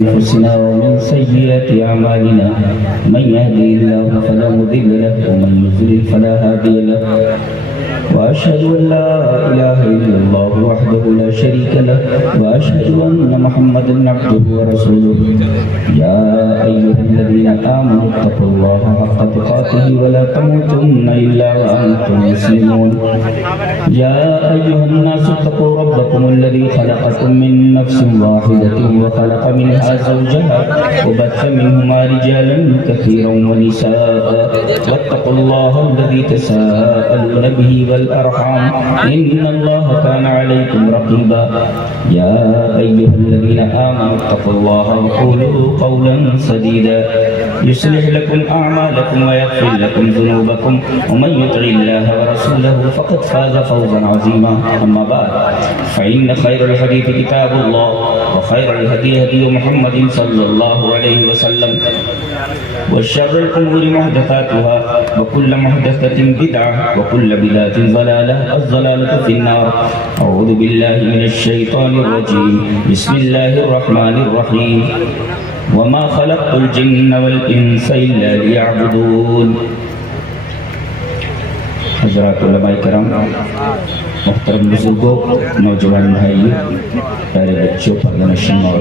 أنفسنا ومن سيئات أعمالنا من يهده الله فلا مضل له ومن يضلل فلا هادي له وأشهد أن لا إله إلا الله وحده لا شريك له وأشهد أن محمدا عبده ورسوله يا أيها الذين آمنوا اتقوا الله حق تقاته ولا تموتن إلا وأنتم مسلمون يا أيها الناس اتقوا ربكم الذي خلقكم من نفس واحدة وخلق منها زوجها وبث منهما رجالا كثيرا ونساء واتقوا الله الذي تساءلون به والأرحام إن الله كان عليكم رقيبا يا أيها الذين آمنوا اتقوا الله وقولوا قولا سديدا يصلح لكم أعمالكم ويغفر لكم ذنوبكم ومن يطع الله ورسوله فقد فاز فوزا عظيما أما بعد فإن خير الحديث كتاب الله وخير الهدي هدي محمد صلى الله عليه وسلم وشر الأمور محدثاتها وكل محدثة بدعة وكل بدعة ضلالة الضلالة في النار أعوذ بالله من الشيطان الرجيم بسم الله الرحمن الرحيم وما خلقت الجن والإنس إلا ليعبدون حضرات علماء کرام، محترم بزرگوں، نوجوان بھائیوں، پیارے بچوں، پردہ نشین اور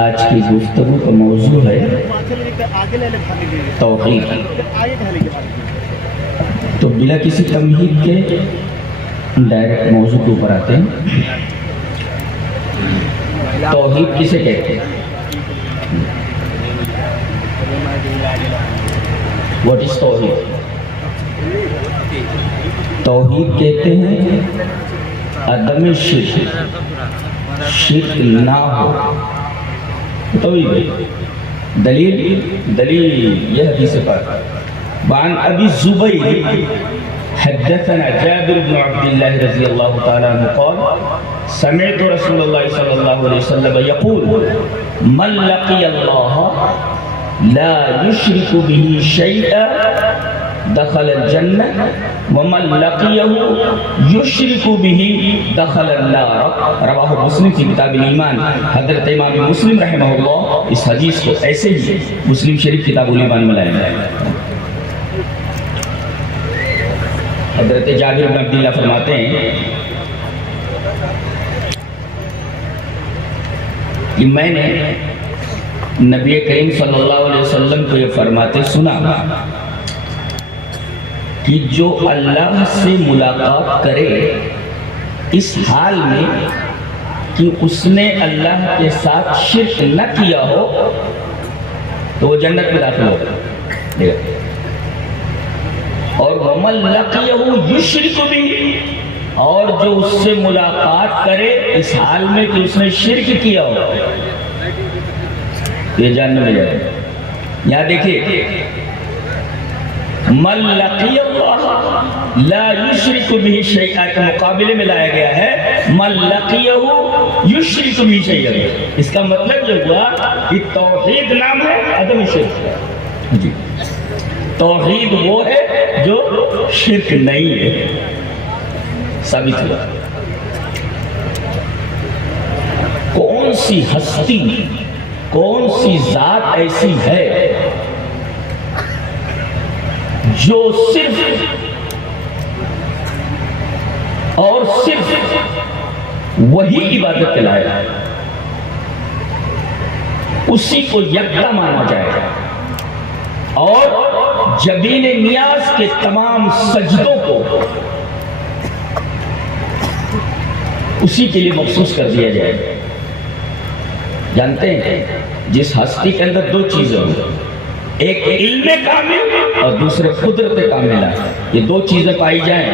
آج کی گفتگو کا موضوع ہے توحید۔ تو بلا کسی تمہید کے ڈائریکٹ موضوع کے اوپر آتے ہیں۔ توحید کسے کہتے ہیں؟ What is توحید؟ توحید کہتے ہیں عدم شرک، شرک نہ ہو۔ دلیل یہ حدیث پاک وعن ابی الزبیر حدثنا جابر بن عبد الله رضی اللہ تعالی عنہ قال سمعت رسول اللہ صلی اللہ علیہ وسلم یقول من لقی اللہ لا يشرك به شيئا دخل الجنة ومن لقيه يشرك به دخل النار رواہ مسلم کی کتاب الایمان۔ حضرت امام مسلم رحمہ اللہ اس حدیث کو ایسے ہی مسلم شریف کتاب الایمان میں لائے ہیں۔ حضرت جابر بن عبداللہ فرماتے ہیں کہ میں نے نبی کریم صلی اللہ علیہ وسلم کو یہ فرماتے سنا کہ جو اللہ سے ملاقات کرے اس حال میں کہ اس نے اللہ کے ساتھ شرک نہ کیا ہو تو وہ جنت میں داخل ہوگا۔ اور وَمَن لَقِيَهُ يُشْرِكُ بِهِ، اور جو اس سے ملاقات کرے اس حال میں کہ اس نے شرک کیا ہو یہ جاننے میں جائے۔ یہاں دیکھیں من لقی اللہ لا یشرک به شیئا کے مقابلے میں لایا گیا ہے من لقیہ یشرک به شیئا۔ اس کا مطلب یہ ہوا کہ توحید نام ہے عدم شرک۔ جی توحید وہ ہے جو شرک نہیں ہے، ثابت ہوا۔ کون سی ہستی، کون سی ذات ایسی ہے جو صرف اور صرف وہی عبادت کے لائق ہے، اسی کو یکتا مانا جائے اور جبین نیاز کے تمام سجدوں کو اسی کے لیے مخصوص کر دیا جائے۔ جانتے ہیں جس ہستی کے اندر دو چیزیں ہیں، ایک علم کامل اور دوسرے قدرت کاملہ، یہ دو چیزیں پائی جائیں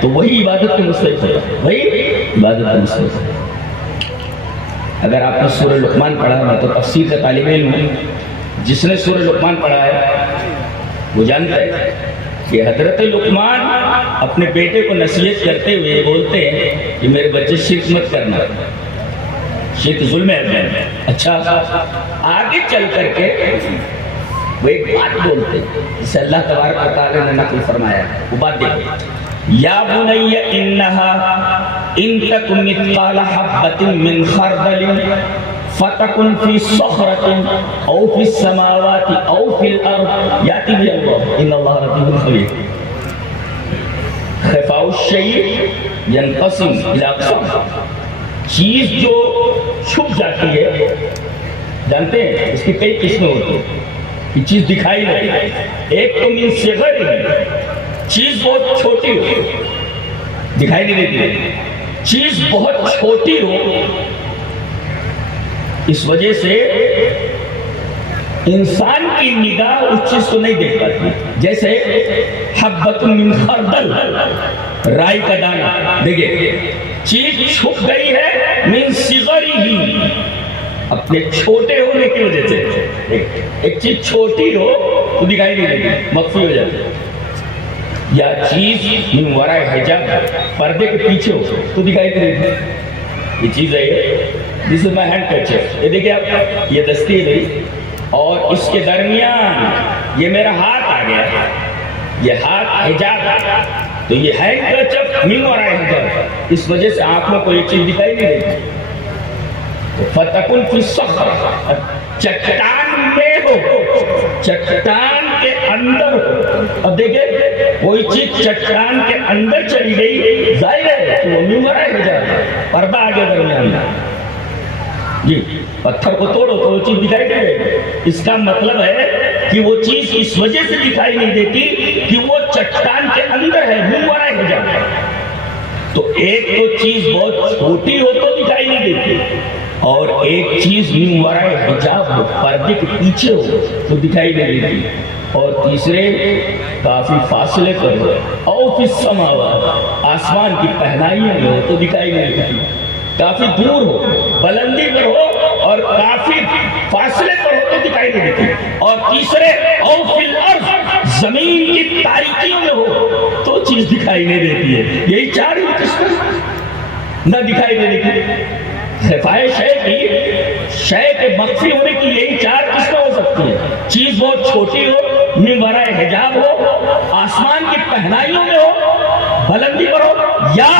تو وہی عبادت کے مستحق ہوتا ہے، وہی عبادت کے مستحق ہوتا ہے۔ اگر آپ نے سورہ لقمان پڑھا ہے، میں تو تفسیر کا طالب علم ہوں، جس نے سورہ لقمان پڑھا ہے وہ جانتا ہے کہ حضرت لقمان اپنے بیٹے کو نصیحت کرتے ہوئے بولتے ہیں کہ میرے بچے شرک مت کرنا، شرک ظلم ہے۔ اچھا آگے چل کر کے وہ ایک بات بولتے ہیں جسے اللہ تبارک و تعالی نے نقل فرمایا، وہ بات دیکھیں یا بنی انہا ان تک مثقال حبۃ من خردل فتکن فی صخرۃ او فی السماوات او فی الارض یاتی بها اللہ ان اللہ لطیف خبیر. خفاء الشیء ینقسم الی اقسام. چیز جو چھپ جاتی ہے، جانتے ہیں اس کی کئی قسمیں ہوتی ہیں کہ چیز دکھائی نہیں. ایک تو من صغر ہے، چیز بہت چھوٹی ہو دکھائی نہیں دیتی. چیز بہت چھوٹی ہو اس وجہ سے انسان کی نگاہ اس چیز کو نہیں دیکھ پاتی. جیسے حبۃ من خردل، رائی کا دانہ. دیکھیے چیز چھپ گئی ہے من صغرہ، اپنے چھوٹے ہونے کی وجہ سے. ایک چیز چھوٹی ہو تو دکھائی نہیں دیتی، مخفی ہو جاتی. یا چیز من وراء حجاب، پردے کے پیچھے ہو تو دکھائی نہیں دیتی. یہ چیز ہے دس از مائی ہینڈ کرچیف. یہ دیکھیں آپ، یہ دستی ہے اور اس کے درمیان یہ میرا ہاتھ آ گیا، یہ ہاتھ حجاب. تو یہ ہینڈ کرچیف من وراء حجاب، اس وجہ سے آنکھوں کو یہ چیز دکھائی نہیں دیتی. فتکن فی الصخرۃ، چٹان میں ہو، چٹان کے اندر ہو. اب دیکھیں کوئی چیز چٹان کے اندر چلی گئی، ظاہر ہے کہ وہ من وراء حجاب، پردہ آ گیا درمیان میں. جی پتھر کو توڑو تو وہ چیز دکھائی دے گی. اس کا مطلب ہے کہ وہ چیز اس وجہ سے دکھائی نہیں دیتی کہ وہ چٹان کے اندر ہے، من وراء حجاب. تو ایک تو چیز بہت چھوٹی ہو تو دکھائی نہیں دیتی، اور ایک چیز من وراء حجاب ہو، پردے کے پیچھے ہو تو دکھائی نہیں دیتی. اور تیسرے کافی فاصلے پر ہو، او فی السماوات، آسمان کی پہنائیوں میں ہو تو دکھائی نہیں دیتی. کافی دور ہو، بلندی پر ہو اور کافی فاصلے پر ہو تو دکھائی نہیں دیتی. اور تیسرے او فی الارض، زمین کی تاریکیوں میں ہو تو چیز دکھائی نہیں دیتی ہے. یہی چار ہی قسمیں نہ دکھائی دینے کی. خفائے شے کی، شے کے مخفی ہونے کی یہی چار قسمیں ہو سکتی ہیں. چیز بہت چھوٹی ہو، من وراء حجاب ہو، آسمان کی پہنائیوں میں ہو، بلندی پر ہو، یا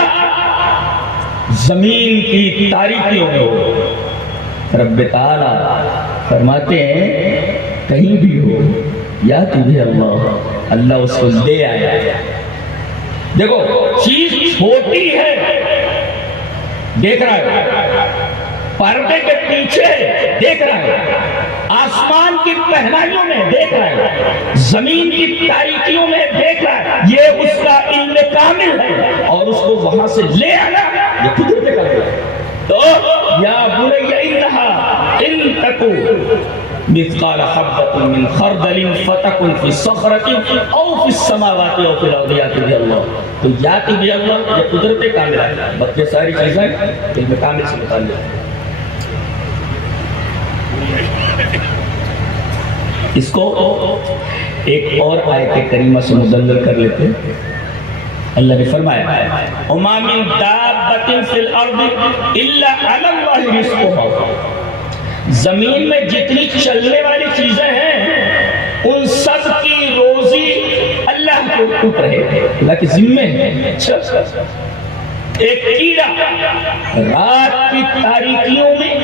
زمین کی تاریکیوں میں ہو. رب تعالی فرماتے ہیں کہیں بھی ہو یا تجھے اللہ اس کو لے آیا. دیکھو چیز چھوٹی ہے دیکھ رہا ہے، پردے کے پیچھے دیکھ رہا ہے، آسمان کی پہنائیوں میں دیکھ رہا ہے، زمین کی تاریکیوں میں دیکھ رہا ہے. یہ اس کا علم کامل ہے، اور اس کو وہاں سے لے آنا یہ قدرت کا ہے. تو یا بنی انہا ان تکو مثقال حبۃ من خردل فتکن فی صخرۃ او فی السماوات او فی الارض یاتی بها اللہ. تو یاتی بها اللہ یہ قدرت کاملہ ہے. باقی ساری چیزیں علم کامل سے متعلق ہیں. اس کو ایک اور آیت کریمہ سے مدلل کر لیتے ہیں. اللہ نے فرمایا وَمَا مِن دَابَّةٍ فِي الْأَرْضِ إِلَّا عَلَى اللَّهِ رِزْقُهَا. زمین میں جتنی چلنے والی چیزیں ہیں ان سب کی روزی اللہ کے اوپر ہے، اللہ کے ذمے ہے. ایک کیڑا رات کی تاریکیوں میں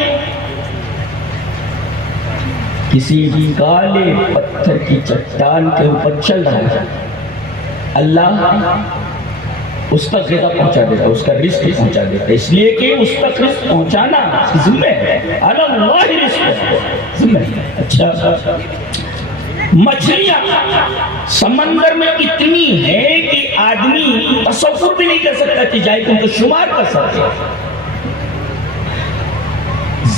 کسی کالے پتھر کی چٹان کے اوپر چل رہا ہے، اللہ اس تک غذا پہنچا دیتا، اس کا رزق پہنچا دیتا. اس لیے کہ اس تک رزق پہنچانا ذمہ ہے، اللہ رزق ذمہ ہے. اچھا مچھلیاں سمندر میں اتنی ہیں کہ آدمی تصور بھی نہیں کر سکتا کہ جائے ان کو شمار کر سکتا.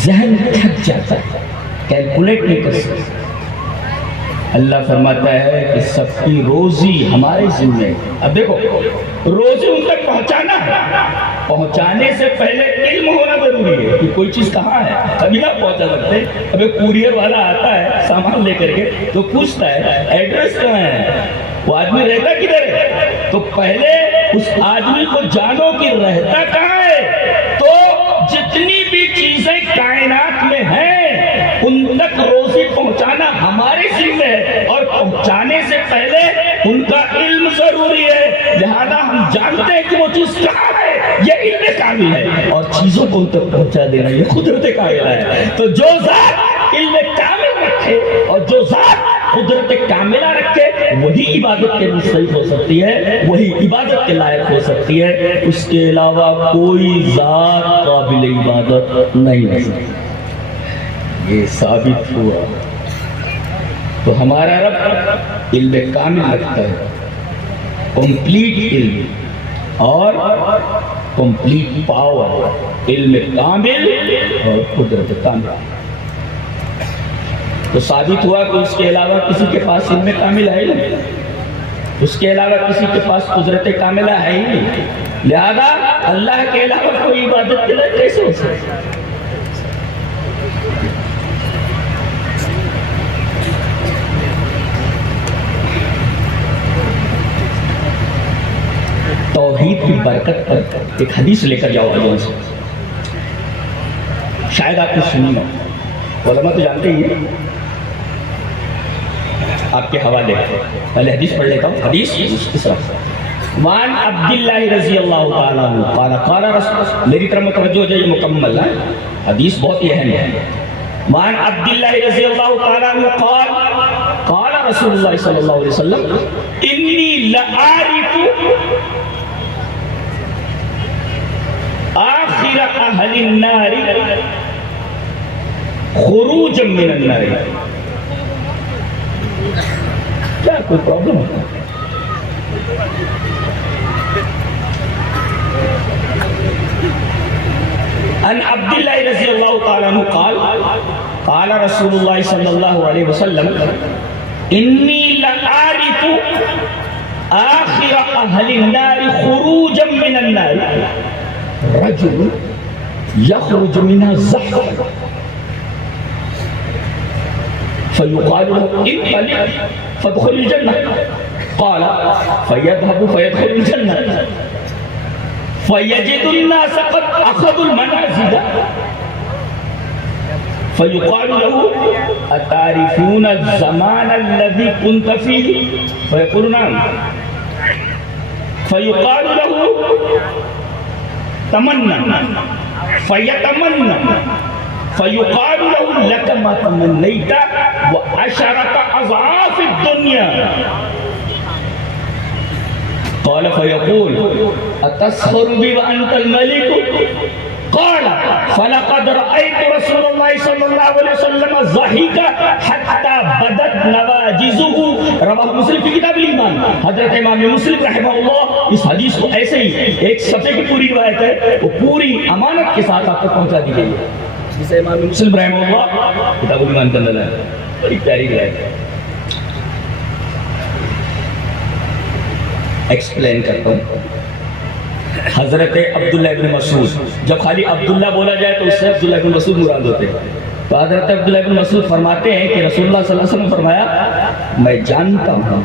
ذہن تھک جاتا ہے، کیلکولیٹ نہیں کر سکتا. اللہ فرماتا ہے کہ سب کی روزی ہمارے ذمہ ہے. اب دیکھو روزی ان تک پہنچانا ہے، پہنچانے سے پہلے علم ہونا ضروری ہے کہ کوئی چیز کہاں ہے، ابھی نہ پہنچا سکتے. ابھی کوریئر والا آتا ہے سامان لے کر کے تو پوچھتا ہے ایڈریس کہاں ہے، وہ آدمی رہتا کدھر ہے. تو پہلے اس آدمی کو جانو کہ رہتا کہاں ہے. تو جتنی بھی چیزیں کائنات میں ہیں ان تک روزی پہنچانا ہمارے ذمہ ہے، اور پہنچانے سے پہلے ان کا علم ضروری ہے. لہذا ہم جانتے ہیں کہ وہ چیز کہاں ہے، یہ علم کامل ہے، اور چیزوں کو ان تک پہنچا دینا یہ قدرت کاملہ ہے۔ تو جو ذات علم کامل رکھے اور جو ذات قدرت کاملہ رکھے وہی عبادت کے مستحق ہو سکتی ہے، وہی عبادت کے لائق ہو سکتی ہے، اس کے علاوہ کوئی ذات قابل عبادت نہیں ہو سکتی۔ یہ ثابت ہوا۔ تو ہمارا رب علم کامل رکھتا ہے، کمپلیٹ علم اور کمپلیٹ پاور، علم کامل اور قدرت کامل۔ تو ثابت ہوا کہ اس کے علاوہ کسی کے پاس علم کامل ہے ہی نہیں، اس کے علاوہ کسی کے پاس قدرت کاملہ ہے ہی نہیں، لہذا اللہ کے علاوہ کوئی عبادت کے لیے کیسے ہو سکتا ہے؟ توحید کی برکت پر ایک حدیث لے کر جاؤ آجوں سے، شاید آپ نے سنی ہو، علماء تو جانتے ہی ہیں، آپ کے حوالے پہلے حدیث پڑھ لیتا ہوں۔ حدیث اس طرح وان عبداللہ رضی اللہ تعالیٰ عنہ قال رسول، میری طرف متوجہ ہو جائے، یہ مکمل ہے، حدیث بہت ہی اہم ہے۔ وان عبداللہ رضی اللہ تعالیٰ عنہ قال رسول اللہ صلی اللہ علیہ وسلم انی لعارف آخر اہل النار خروجا من النار۔ کیا کوئی پرابلم ہوتا ہے؟ ان عبداللہ رضی اللہ تعالیٰ عنہ قال قال رسول اللہ صلی اللہ علیہ وسلم انی لعارف آخر اہل النار خروجا من النار رجل یخرج منها زحفا فيقال له انطلق فادخل الجنة، قال فيذهب فيدخل الجنة فيجد الناس قد أخذوا المنازل فيقال له أتعرفون الزمان الذي كنت فيه؟ فيقول نعم، فيقال له تمنى فيتمنى فيقال له لك ما تمنيت وعشرة أضعاف الدنيا، قال فيقول أتسخر بي وأنت الملك؟ قال فلقد رأيت رسول الله صلى الله عليه وسلم ضحك حتى بدت نواجذه، رواہ مسلم کی کتاب الایمان۔ حضرت امام مسلم رحمہ اللہ اس حدیث کو ایسے ہی ایک صفحے کی پوری روایت ہے، وہ پوری امانت کے ساتھ آپ کو پہنچا دی گئی ہے، جسے امام مسلم رحمہ اللہ کتاب الایمان کے اندر ہے، بڑی پیاری روایت ہے۔ ایکسپلین کرتا ہوں۔ حضرت عبداللہ ابن مسعود، جب خالی عبداللہ بولا جائے تو اس سے عبداللہ ابن مسعود مراد ہوتے ہیں، تو حضرت عبداللہ ابن مسعود فرماتے ہیں کہ رسول اللہ صلی اللہ علیہ وسلم فرمایا میں جانتا ہوں،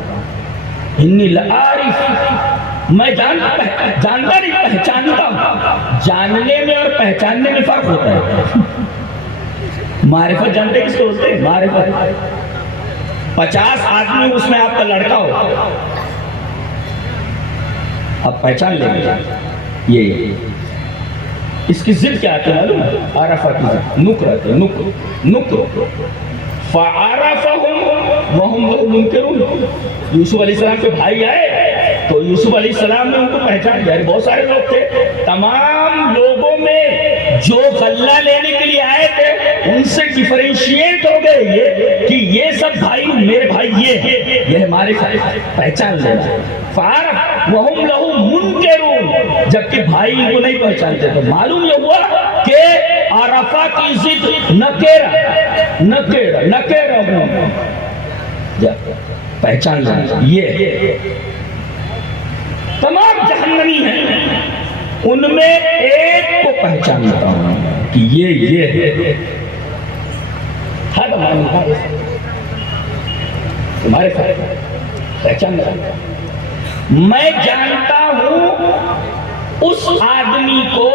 انی لعارف، میں جانتا نہیں پہچانتا ہوں۔ جاننے میں اور پہچاننے میں فرق ہوتا ہے۔ معرفت جانتے کس کو ہوتے ہیں؟ معرفت 50 آدمی اس میں آپ کا لڑکا ہو، آپ پہچان لیں گے یہ اس کی ضد کیا آتی ہے معلوم ہے؟ عرفہ کی ضد، نکر آتی ہے، نکر فَعَرَفَهُمْ وَهُمْ لَهُ مُنْكِرُونَ۔ یوسف علیہ السلام کے بھائی آئے تو یوسف علیہ السلام نے ان کو پہچان لیا، بہت سارے لوگ تھے، تمام لوگوں میں جو غلہ لینے کے لیے آئے تھے ان سے ڈیفرینشیٹ ہو گئے یہ کہ یہ سب بھائی میرے بھائی یہ ہمارے پہچان لینا۔ فَعَرَفَ وَهُمْ لَهُ مُنْكِرُونَ، جبکہ بھائی ان کو نہیں پہچانتے، تو معلوم یہ ہوا کہ عرفہ کی ضد نکیرہ ہوں، پہچان لینا۔ یہ تمام جہنمی ہیں، ان میں ایک کو پہچانتا ہوں کہ یہ ہے تمہارے پہچان لینا۔ میں جانتا ہوں اس آدمی کو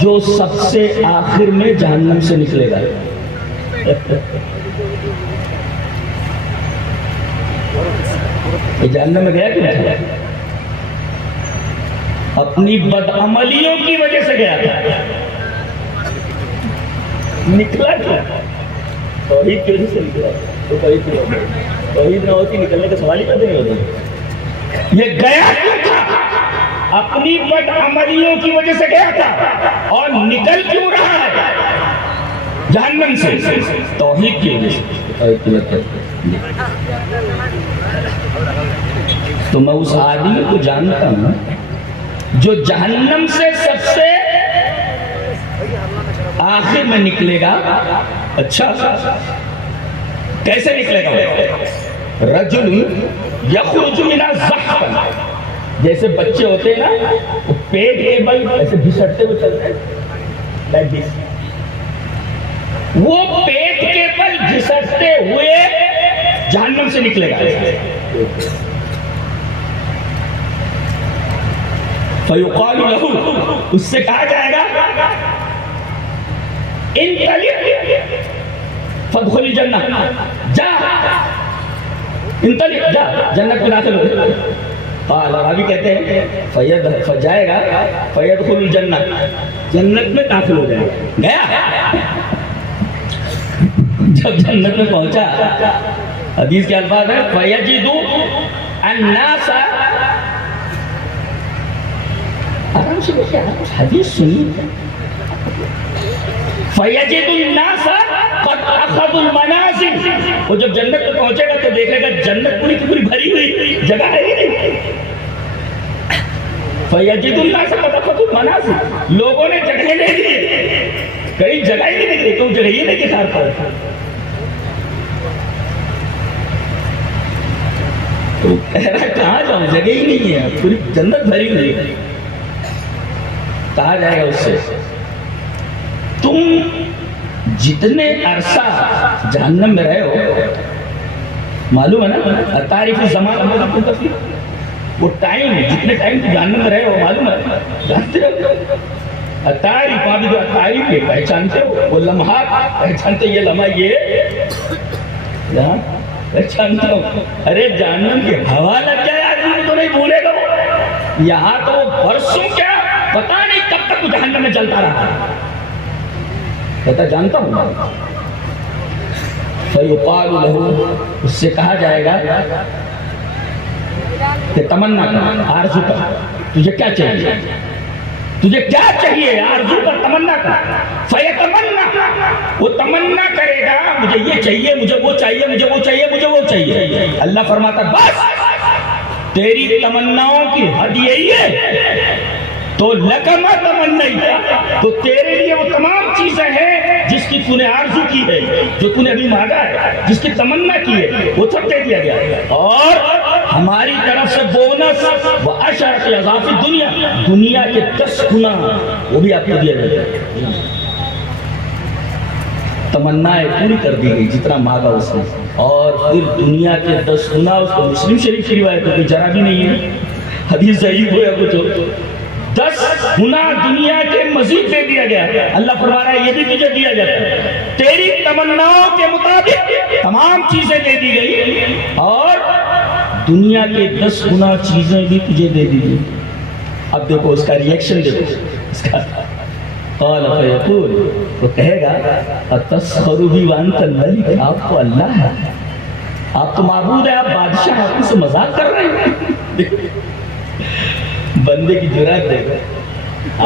جو سب سے آخر میں جہنم سے نکلے گا۔ یہ جہنم میں گیا کہ نہیں؟ اپنی بدعملیوں کی وجہ سے گیا تھا، نکلا کیا؟ توحید کی وجہ سے نکلا، تو توحید نہ ہوتی نکلنے کا سوال ہی پیدا نہیں ہوتا۔ یہ گیا کیوں تھا؟ اپنی بدعملیوں کی وجہ سے گیا تھا، اور نکل کیوں رہا ہے جہنم سے؟ توحید کی وجہ سے۔ تو میں اس آدمی کو جانتا ہوں جو جہنم سے سب سے آخر میں نکلے گا۔ اچھا کیسے نکلے گا؟ رجل یخرج من الزحف، جیسے بچے ہوتے ہیں نا، وہ پیٹ کے بل ایسے گھسٹتے ہوئے چلتے ہیں، like this۔ وہ پیٹ کے بل گھسٹتے ہوئے جہنم سے نکلے گا۔ فیقال لہ، اس سے کہا جائے گا انطلق فادخل الجنہ، جا انطلق، جا جنت میں داخل ہو۔ قال، ابھی کہتے ہیں فجائے گا فیدخل الجنہ، جنت میں داخل ہو جائے گا۔ گیا، جب جنت میں پہنچا، حدیث کے الفاظ ہیں فیجد الناس، آرام سے بیٹھے، حدیث سنی، فیجد الناس قد اخذوا المنازل، وہ جب جنت میں پہنچے گا تو دیکھے گا جنت پوری کی پوری بھری ہوئی جگہ ہے ہی نہیں۔ فیجد الناس قد اخذوا المنازل، لوگوں نے جگہ لے لی، کئی جگہ ہی نہیں دکھ رہی، جگہ ہی نہیں دکھا پا۔ تو کہہ رہا ہے کہاں جاؤں، جگہ ہی نہیں ہے، پوری جنت بھری ہوئی ہے۔ کہا جائے گا اس سے تم جتنے عرصہ جہنم میں رہے ہو، معلوم ہے نا تعریف الزمان، وہ ٹائم، جتنے ٹائم تم جہنم میں رہے ہو معلوم ہے، جانتے ہو تعریف، آپ جو تعریف ہے پہچانتے ہو، وہ لمحات پہچانتے، یہ لمحہ یہ پہچانتا ہوں۔ ارے جہنم کی ہوا لگ جائے آدمی تو نہیں بھولے گا، یہاں تو برسوں کیا پتا نہیں کب تک وہ جہنم میں چلتا رہا، کہتا جانتا ہوں۔ فیقال لہ، اس سے کہا جائے گا کہ تمنا کر، آرزو کر، تجھے کیا چاہیے، تجھے کیا چاہیے، آرزو کر، تمنا کر۔ فیتمنا، وہ تمنا کرے گا مجھے یہ چاہیے، مجھے وہ چاہیے، مجھے وہ چاہیے، مجھے وہ چاہیے۔ اللہ فرماتا بس تیری تمناؤں کی حد یہی ہے، تو لکما تمنیت، تو تیرے لیے وہ تمام چیزیں ہیں جس کی تو نے آرزو کی ہے، جو تو نے ابھی مانگا ہے، جس کی تمنا کی ہے، وہ سب دے دیا گیا، اور ہماری طرف سے بونس وعشرۃ اضعاف الدنیا، دنیا کے 10 گنا وہ بھی آپ کو دیا جائے گا۔ تمنائیں پوری کر دی گئی جتنا مانگا اس نے، اور پھر دنیا کے 10 گنا، اس کو مسلم شریف کی روایت ہے، ذرا بھی نہیں ہے، حدیث ضعیف ہو یا کچھ ہو، 10 گنا دنیا کے مزید دے دیا گیا۔ اللہ فرما رہا ہے یہ بھی تجھے دیا جاتا ہے، تیری تمناؤں کے مطابق تمام چیزیں دے دی گئی، اور دنیا کے 10 گنا چیزیں بھی تجھے دے دی گئی۔ اب دیکھو اس کا ریئیکشن، دیکھو اس کا۔ قال فیقول، وہ کہے گا اتسخر بی وانت الملک، آپ تو اللہ ہے، آپ تو معبود ہے، آپ بادشاہ، آپ سے مذاق کر رہے ہیں۔ بندے کی جرات دیکھو،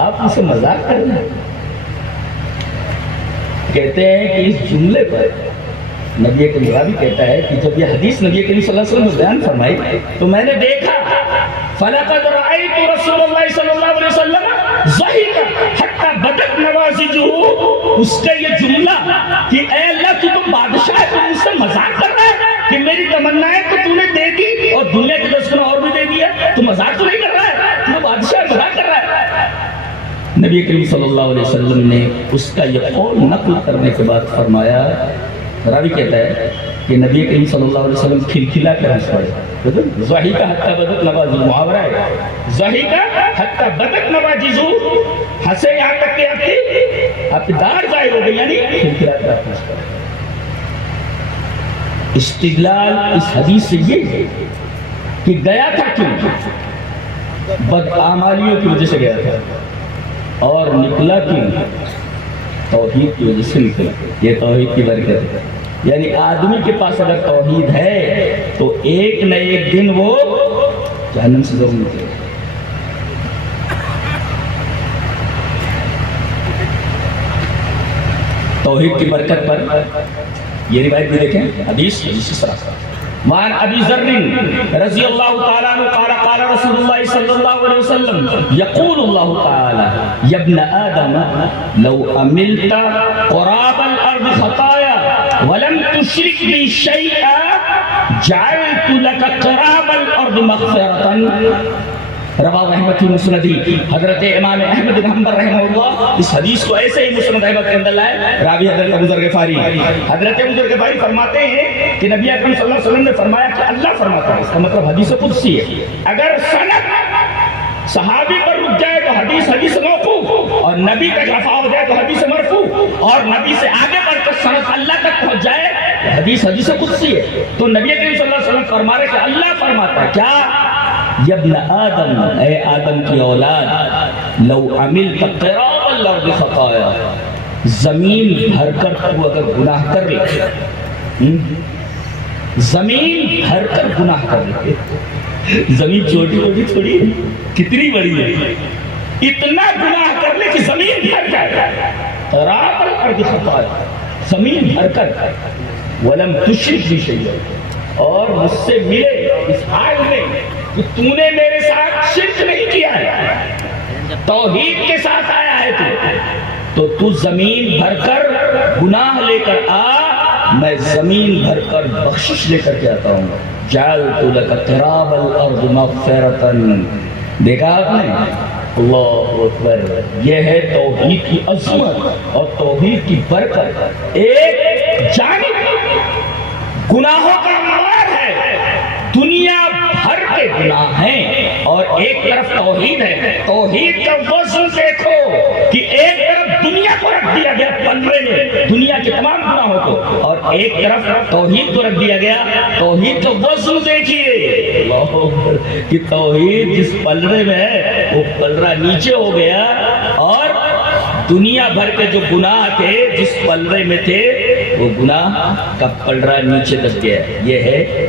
آپ اسے مذاق کر رہے ہیں۔ کہتے ہیں کہ اس جملے پر نبی کریم بھی کہتا ہے کہ جب یہ حدیث نبی کریم صلی اللہ علیہ وسلم نے بیان فرمائی تو میں نے دیکھا فَلَقَدْ رَأَيْتُ رَسُولَ اللَّهِ صلی اللہ علیہ وسلم ضَحِكَ حَتَّى بَدَتْ نَوَاجِذُهُ، اس کا یہ جملہ کہ اے اللہ تو بادشاہ ہے، تو مجھ سے مذاق کر رہا ہے کہ میری تمنائیں تو نے دے دی اور دنیا کے 10 گنا اور بھی دے دیا، تو مذاق تو نہیں کر رہا ہے، تو بادشاہ مذاق کر رہا ہے۔ نبی کریم صلی اللہ علیہ وسلم نے اس کا یہ قول نقل کرنے کے بعد فرمایا، راوی کہتا ہے کہ نبی کریم صلی اللہ علیہ وسلم کھلکھلا کر ہنس پڑے۔ ضحک حتی بدت نواجذ، محاورہ ہے، ضحک حتی بدت نواجذ، ہنسے یہاں تک کہ آپ کی داڑھ ظاہر ہو گئی، یعنی کھلکھلا کر ہنس پڑے۔ استدلال اس حدیث سے یہ ہے کہ گیا تھا کیوں؟ بدعمالیوں کی وجہ سے گیا تھا اور نکلا کیوں؟ توحید کی وجہ سے نکلا. یہ توحید کی برکت ہے. یعنی آدمی کے پاس اگر توحید ہے تو ایک نہ ایک دن وہ جہنم سے ضرور نکلے. توحید کی برکت پر یہ روایت بھی دیکھیں. حدیث اس طرح وعن ابی ذر رضی اللہ تعالی عنہ قال قال رسول اللہ صلی اللہ علیہ وسلم یقول اللہ تعالی یا ابن آدم لو عملت قراب الارض خطایا ولم تشرک بی شیئا جعلت لك قراب الارض مغفرة. رواہ احمد کی مسندی. حضرت امام احمد بن حنبل رحمہ اللہ اس حدیث کو ایسے ہی مسند احمد کے اندر لائے. راوی حضرت ابو ذر غفاری. حضرت ابو ذر غفاری فرماتے ہیں کہ نبی اکرم صلی اللہ علیہ وسلم نے فرمایا کہ اللہ فرماتا ہے. اس کا مطلب حدیث قدسی ہے. اگر سند صحابی پر رک جائے تو حدیث موقوف، اور نبی تک رفع ہو جائے تو حدیث مرفوع، اور نبی سے آگے بڑھ کر سند اللہ تک پہنچ جائے حدیث قدسی ہے. تو نبی اکرم صلی اللہ علیہ وسلم فرما رہے کہ اللہ فرماتا ہے کیا؟ یا ابن آدم، اے آدم کی اولاد، لو عملت قراب الارض خطایا، زمین بھر کر تو اگر گناہ کر لے، زمین بھر کر گناہ کر لے. زمین چھوٹی چھوٹی تھوڑی ہے، کتنی بڑی ہے. اتنا گناہ کر لے کہ زمین بھر جائے. قراب الارض خطایا، زمین بھر کر. ولم تشرک بی شیئا، اور مجھ سے ملے اس حال میں کہ تو نے میرے ساتھ شرک نہیں کیا ہے، توحید کے ساتھ آیا ہے تو زمین بھر کر گناہ لے کر آ، میں زمین بھر کر بخشش لے کر کے آتا ہوں. جعلت لك قراب الارض مغفرة. دیکھا آپ نے؟ اللہ اکبر. یہ ہے توحید کی عظمت اور توحید کی برکت. ایک جانب گناہوں کا انبار ہے، دنیا بھر کے گناہ ہیں، اور ایک طرف توحید ہے. توحید کا وزن دیکھو کہ ایک طرف دنیا کو رکھ دیا گیا پلڑے میں، دنیا کے تمام گناہوں کو، اور ایک طرف توحید کو رکھ دیا گیا. توحید کا وزن دیکھیے کہ توحید جس پلڑے میں ہے وہ پلڑا نیچے ہو گیا، اور دنیا بھر کے جو گناہ تھے جس پلڑے میں تھے وہ گناہ کا پلڑا نیچے دب گیا. یہ ہے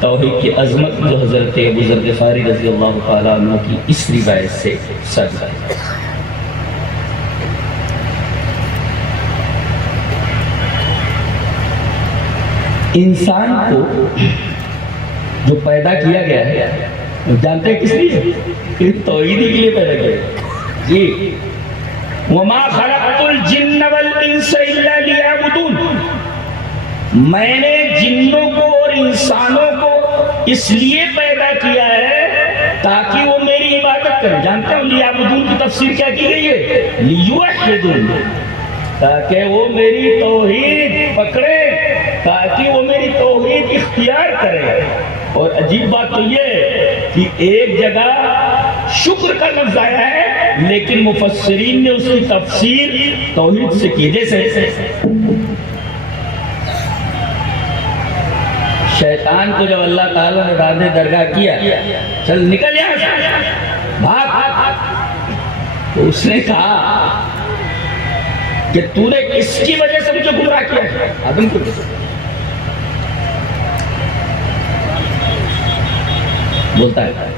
توحید کی عظمت جو حضرت ابو ذر غفاری رضی اللہ تعالیٰ عنہ کی اس روایت سے ثابت ہے. انسان کو جو پیدا کیا گیا ہے جانتے ہیں کس لیے؟ توحید کے لیے پیدا کیا گیا. جی وَمَا خَلَقْتُ الْجِنَّ وَالْإِنسَ إِلَّا لِيَعْبُدُونَ. میں نے جنوں کو اور انسانوں کو اس لیے پیدا کیا ہے تاکہ وہ میری عبادت کریں. جانتے ہیں لیعبدون کی تفسیر کیا کی گئی ہے؟ لیوحدون، تاکہ وہ میری توحید پکڑے، تاکہ وہ میری توحید اختیار کرے. اور عجیب بات تو یہ کہ ایک جگہ شکر کا لفظ آیا ہے لیکن مفسرین نے اس کی تفسیر توحید سے کی. جیسے شیطان کو جب اللہ تعالیٰ نے راندے درگاہ کیا، چل نکل یہاں سے بھاگ، تو اس نے کہا کہ تو نے اس کی وجہ سے مجھے گمراہ کیا. آدم کو بولتا ہے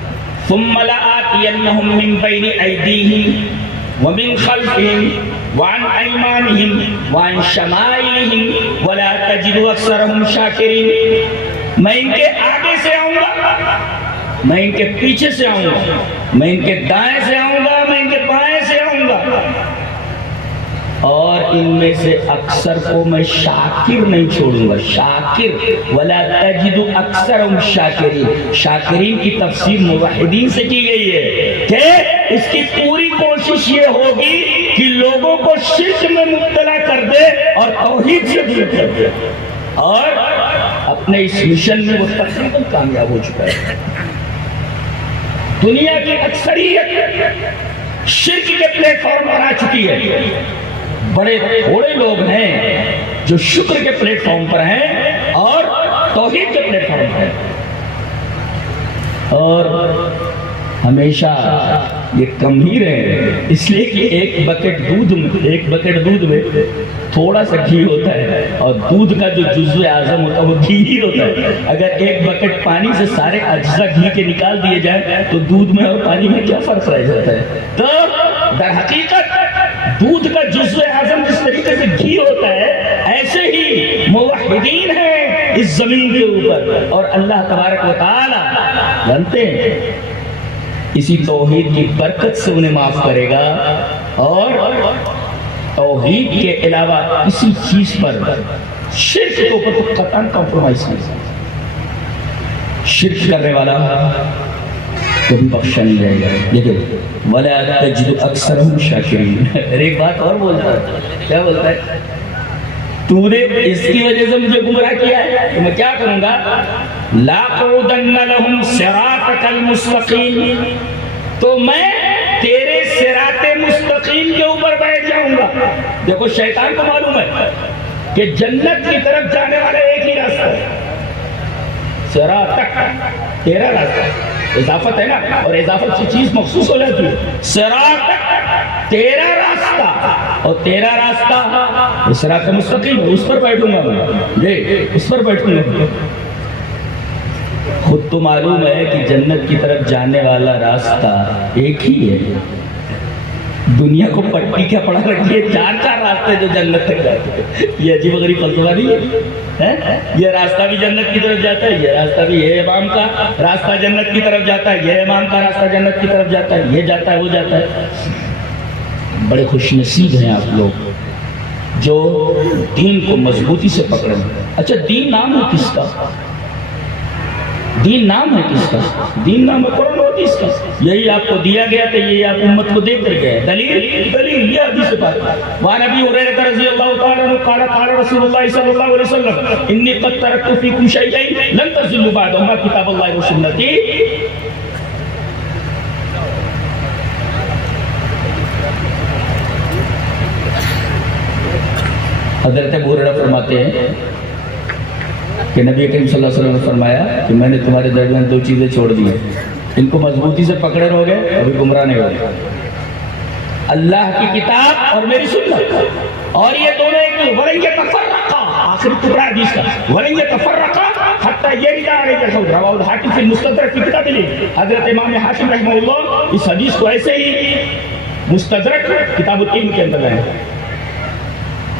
ثم لآتینہم من بین ایدیہم ومن خلفہم وعن ایمانہم وعن شمائلہم ولا تجد اکثرہم شاکرین. میں ان کے آگے سے آؤں گا، میں ان کے پیچھے سے آؤں گا، میں ان کے دائیں سے آؤں گا، میں ان کے بائیں سے آؤں گا، اور ان میں سے اکثر کو میں شاکر نہیں چھوڑوں گا. شاکر ولا تجد اکثرہم شاکرین. شاکرین کی تفسیر موحدین سے کی گئی ہے کہ اس کی پوری کوشش یہ ہوگی کہ لوگوں کو شرک میں مبتلا کر دے اور توحید سے دور کر دے، اور اپنے اس مشن میں وہ تقریباً کامیاب ہو چکا ہے. دنیا کی اکثریت شرک کے پلیٹ فارم پر آ چکی ہے. بڑے تھوڑے لوگ ہیں جو شکر کے پلیٹ فارم پر ہیں اور توحید کے پلیٹ فارم پر ہیں. اور ہمیشہ یہ کم ہی رہے، اس لیے کہ ایک بکٹ دودھ میں تھوڑا سا گھی ہوتا ہے، اور دودھ کا جو جزو اعظم ہوتا ہے وہ گھی ہی ہوتا ہے۔ اگر ایک بکٹ پانی سے سارے اجزاء گھی کے نکال دیے جائیں تو دودھ میں اور پانی میں کیا فرق رہ جاتا ہے؟ تو در حقیقت دودھ کا جزو اعظم جس طریقے سے گھی ہوتا ہے، ایسے ہی موحدین ہیں اس زمین کے اوپر، اور اللہ تبارک و تعالی جانتے ہیں اسی توحید کی برکت سے انہیں معاف کرے گا، اور توحید کے علاوہ کسی چیز پر شرک کے اوپر تو قطعاً کمپرومائز نہیں، شرک کرنے والا کبھی بخشا نہیں جائے گا۔ دیکھیں وَلَا تَجِدُ أَكْثَرَهُمْ شَاكِرِينَ، ایک بات اور بولتا ہے، کیا بولتا ہے؟ تو نے اس کی وجہ سے مجھے گمراہ کیا ہے تو میں کیا کروں گا؟ لَأَقْعُدَنَّ لَهُمْ صِرَاطَكَ الْمُسْتَقِيمَ، تو میں تیرے صراط مستقیم کے اوپر بیٹھ جاؤں گا۔ دیکھو شیطان کو معلوم ہے کہ جنت کی طرف جانے والا ایک ہی راستہ ہے، صراطک، تیرا راستہ، اضافت ہے نا، اور اضافت سے چیز مخصوص ہو جاتی ہے۔ صراطک، تیرا راستہ، اور تیرا راستہ صراط مستقیم، اس پر بیٹھوں گا میں، اس پر بیٹھوں گا۔ خود تو معلوم ہے کہ جنت کی طرف جانے والا راستہ ایک ہی ہے، دنیا کو پٹی کیا پڑا رکھی ہے، چار راستے جو جنت تک جاتے ہیں۔ یہ عجیب غریب فلسفہ نہیں ہے، یہ راستہ بھی جنت کی طرف جاتا ہے، یہ راستہ بھی، یہ امام کا راستہ جنت کی طرف جاتا ہے، یہ امام کا راستہ جنت کی طرف جاتا ہے، یہ جاتا ہے، وہ جاتا ہے۔ بڑے خوش نصیب ہیں آپ لوگ جو دین کو مضبوطی سے پکڑیں۔ اچھا دین نام ہے کس کا؟ دین نام ہے کس کا؟ دین نام ہے قرآن و حدیث کا، یہی آپ کو دیا گیا تھا، یہی آپ امت کو دے کر گئے۔ دلیل یہ حدیث پاک، وعن ابی ہریرہ رضی اللہ تعالی عنہ قال قال رسول اللہ صلی اللہ علیہ وسلم انی قد ترکت فیکم شیئین لن تضلوا بعدہما کتاب اللہ و سنتی۔ حضرت ابو ہریرہ فرماتے ہیں کہ نبی کریم صلی اللہ علیہ وسلم نے فرمایا کہ میں نے تمہارے درمیان دو چیزیں چھوڑ دی ہیں، ان کو مضبوطی سے پکڑے رہو گے ابھی گمراہ نہیں ہوگے، اللہ کی کتاب اور میری سنت، اور یہ دونوں ایک وَلَن يَتَفَرَّقَا، آخری ٹکڑا حدیث کا، وَلَن يَتَفَرَّقَا حَتَّى يَرِدَ عَلَيْهِ الْحَوْضُ، رواہ الحاکم فی المستدرک فی کتاب لی۔ حضرت امام حاکم رحمہ اللہ اس حدیث کو ایسے ہی مستدرک کتاب العلم کے اندر لائے۔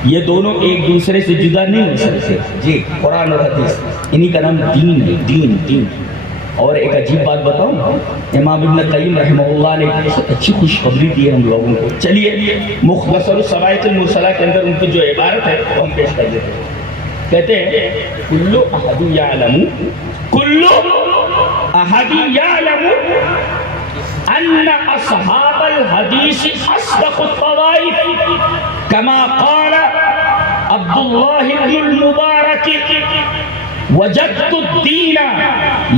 یہ دونوں ایک دوسرے سے جدا نہیں ہو سکتے، جی قرآن اور حدیث، انہی کا نام دین ہے، دین۔ اور ایک عجیب بات بتاؤں، امام ابن قیم رحمہ اللہ نے ایک اچھی خوشخبری دی ہے ہم لوگوں کو۔ چلیے مختصر الصواعق المرسلہ کے اندر ان کی جو عبارت ہے وہ ہم پیش کر دیتے ہیں۔ کہتے ہیں کل احد یعلم ان اصحاب الحدیث اصدق الطوائف كما قال عبد الله بن المبارك وجدت الدين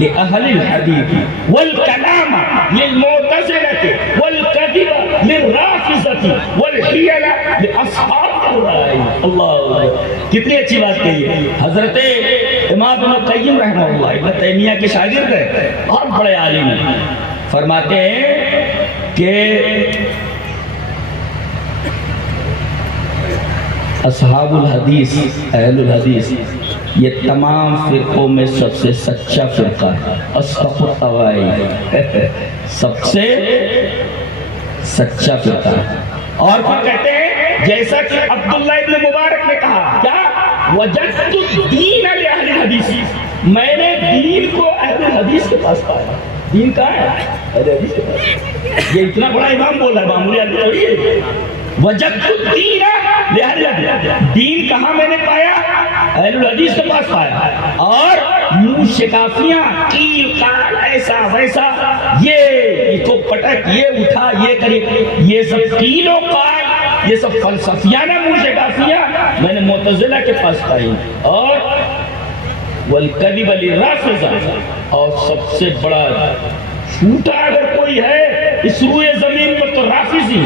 لأهل الحديث والكلام للمعتزلة والكذب للرافضة والحيل لأصحاب الرأي۔ اللہ، کتنی اچھی بات کہی ہے حضرت امام ابن قیم رحمہ اللہ، ابن تیمیہ کے شاگرد ہیں، بہت بڑے عالم ہیں، فرماتے ہیں کہ اصحاب الحدیث، اہل الحدیث، یہ تمام فرقوں میں سب سے سچا فرقہ ہے، اصدق الطوائف، سب سے سچا فرقہ ہے۔ اور پھر کہتے ہیں جیسا کہ عبداللہ ابن مبارک نے کہا، کیا وجدت الدین لأہل الحدیث، میں نے دین کو اہل الحدیث کے پاس پایا۔ دین کہاں ہے؟ اہل حدیث کے پاس۔ یہ اتنا بڑا امام بول رہا ہے، معمولی آدمی تھوڑی ہے۔ وجدت الدین لأہل الحدیث، دین کہاں میں نے پایا؟ اہل الحدیث کے پاس پایا۔ اور منہ شکافیاں، قیل قال، ایسا ویسا، یہ کو پٹک، یہ اٹھا، یہ کرے، یہ سب قیل و قال، یہ سب فلسفیانہ منہ شکافیاں میں نے معتزلہ کے پاس پائی۔ اور والکذب للرافضہ، اور سب سے بڑا جھوٹا اگر کوئی ہے اس روئے زمین پر تو رافضی،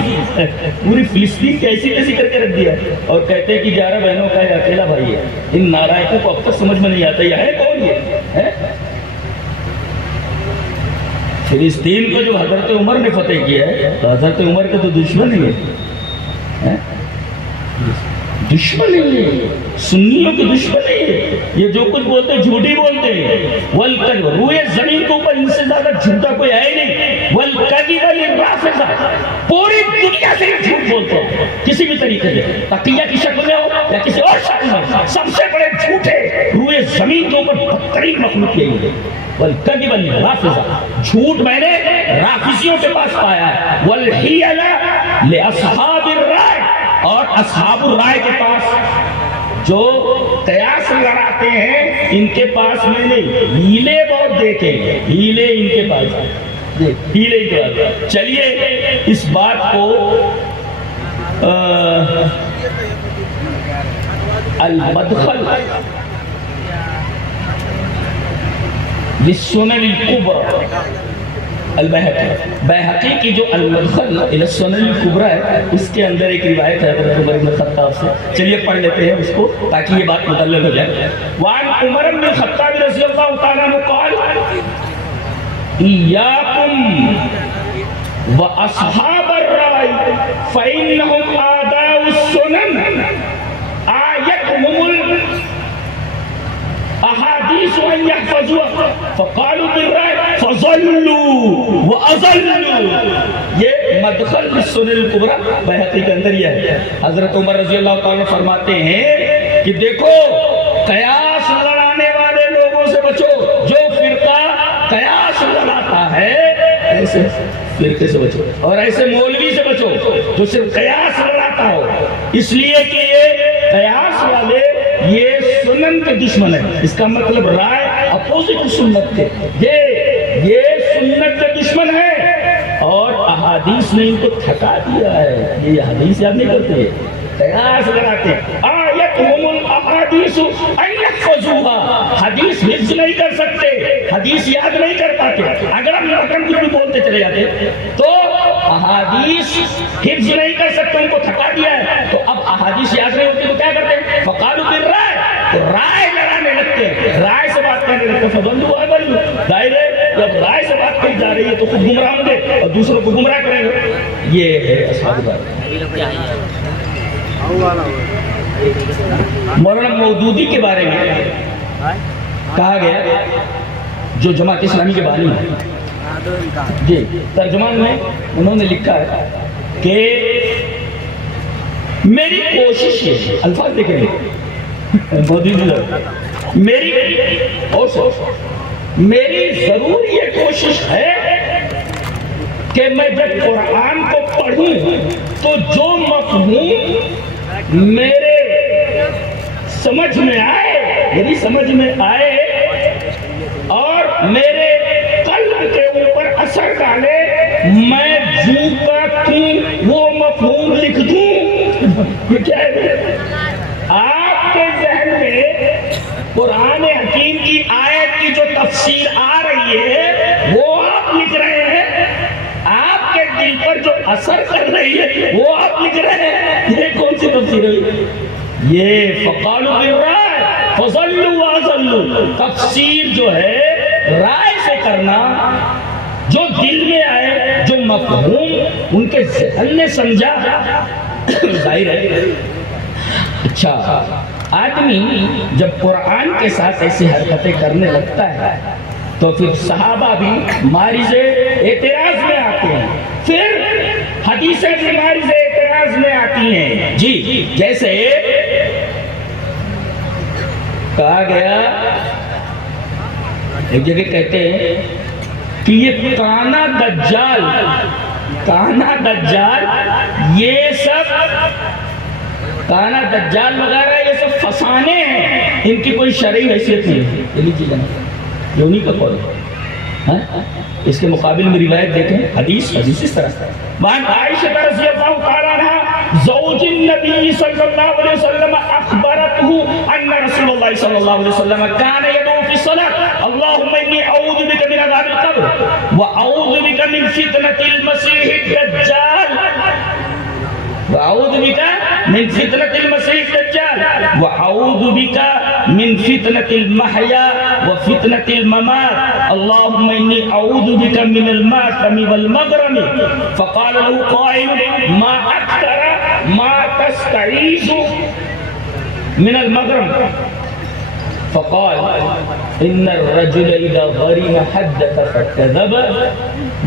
پوری فلسطین کی ایسی تیسی کر کے رکھ دیا، اور کہتے ہیں کہ 11 بہنوں کا یہ اکیلا بھائی ہے۔ ان نارائقوں کو اب تک سمجھ میں نہیں آتا یہ ہے کون، یہ ہے فلسطین کو جو حضرت عمر نے فتح کیا ہے تو حضرت عمر کے تو دشمن ہی ہے، دشمن ہی ہے، سنیوں کے دشمن ہی ہے. یہ جو کچھ بولتے ہیں جھوٹی بولتے ہیں. والکذب، روئے زمین کے اوپر ان سے زیادہ جھوٹا کوئی ہے ہی نہیں. والکذب للرافضہ، پوری دنیا سے یہ جھوٹ بولتے ہیں کسی بھی طریقے سے، تقیہ کی شکل میں ہو یا کسی اور شکل میں. سب سے بڑے جھوٹے روئے زمین کے اوپر بدترین مخلوق یہی ہے. والکذب للرافضہ، جھوٹ میں نے رافضیوں کے پاس پایا ہے. والحیل لاصحاب الرائے، اور اصحاب الرائے کے پاس جو قیاس لڑاتے ہیں ان کے پاس میں نہیں. ہیلے بہت دیکھے، ہیلے ان کے پاس، ہیلے کے پاس. چلیے اس بات کو المدخل للسنن الکبری البیہقی، بیہقی کی جو المدخل الی السنن الکبری ہے، اس کے اندر ایک روایت ہے حضرت عمر بن الخطاب سے. چلیے پڑھ لیتے ہیں اس کو تاکہ یہ بات مدلل ہو جائے. وعن عمر بن الخطاب رضی اللہ تعالیٰ عنہ قال ایاکم واصحاب الرائے فانہم اعداء السنن آیتهم احادیث ان یحفظوها فقالوا بالرائے فضلوا واضلوا. یہ مدخل للسنن الکبری بیہقی کے اندر یہ ہے. حضرت عمر رضی اللہ تعالیٰ فرماتے ہیں کہ دیکھو قیاس لڑانے والے لوگوں سے بچو. جو فرقہ قیاس لڑاتا ہے ایسے فرقے سے بچو، اور ایسے مولوی سے بچو جو صرف قیاس لڑاتا ہو. اس لیے کہ یہ قیاس والے یہ سنن کے دشمن ہے. اس کا مطلب رائے اپوزٹ سنت کے، یہ سنت کے دشمن ہے، اور احادیث نے ان کو تھکا دیا ہے. یہ حدیث یاد نہیں کرتے، قیاس لگاتے ہیں. آیتہم الاحادیث ان یحفظوها، حدیث حفظ نہیں کر سکتے، حدیث یاد نہیں کر پاتے. اگر ہم رقم کچھ بھی بولتے چلے جاتے تو احادیث حفظ نہیں کر سکتے، ان کو تھکا دیا ہے. تو اب احادیث یاد نہیں ہوتی تو کیا کرتے ہیں؟ فقالوا بالرائے، تو رائے لڑانے لگتے ہیں، رائے سے بات کرنے لگتے ہیں. فضلوا واضلوا، ظاہر ہے جب رائے سے بات کی جا رہی ہے تو خود گمراہ ہوں گے اور دوسروں کو گمراہ کریں گے. یہ ہے اصحاب الرائے. مولانا مودودی کے بارے میں کہا گیا، جو جماعت اسلامی کے بانی ہیں، جی ترجمان میں انہوں نے لکھا ہے کہ میری کوشش ہے، الفاظ دیکھیں مودودی میری ضرور یہ کوشش ہے کہ میں جب قرآن کو پڑھوں تو جو مفہوم میرے سمجھ میں آئے، میری سمجھ میں آئے اور میرے قلب کے اوپر اثر ڈالے، میں جو کا توں وہ مفہوم لکھ دوں. یہ کیا ہے؟ آپ کے ذہن میں قرآن حکیم کی آیت کی جو تفسیر آ رہی ہے وہ آپ لکھ رہے ہیں، آپ کے دل پر جو اثر کر رہی ہے وہ آپ لکھ رہے ہیں. یہ کون سی تفسیر ہے؟ یہ فقالوا بالرائے فضلوا واضلوا. تفسیر جو ہے رائے سے کرنا، جو دل میں آئے، جو مفہوم ان کے ذہن نے سمجھا، ظاہر ہے. اچھا، آدمی جب قرآن کے ساتھ ایسی حرکتیں کرنے لگتا ہے تو پھر صحابہ بھی مارز اعتراض میں آتے ہیں، پھر حدیثیں بھی مارز اعتراض میں آتی ہیں. جی جیسے کہا گیا، ایک جگہ کہتے ہیں کہ یہ کانا دجال یہ سب کانا دجال وغیرہ یہ سب فسانے ہیں، ان کی کوئی شرعی حیثیت نہیں ہے. یہ انہی کا قول ہے. اس کے مقابل میں روایت دیکھیں، حدیث اس طرح. وعن عائشہ رضی اللہ تعالیٰ عنہ زوج النبی صلی اللہ علیہ وسلم اخبرته ان رسول اللہ صلی اللہ علیہ وسلم كان يدعو في الصلاة اللهم انی اعوذ بک من عذاب القبر واعوذ بک من فتنة المسیح الدجال وأعوذ بك من فتنة المسيح الدجال وأعوذ بك من فتنة المحيا وفتنة الممات اللهم إني أعوذ بك من المأثم والمغرم فقال له قائل ما أكثر ما تستعيذ من المغرم فقال إن الرجل إذا غرم حدث فكذب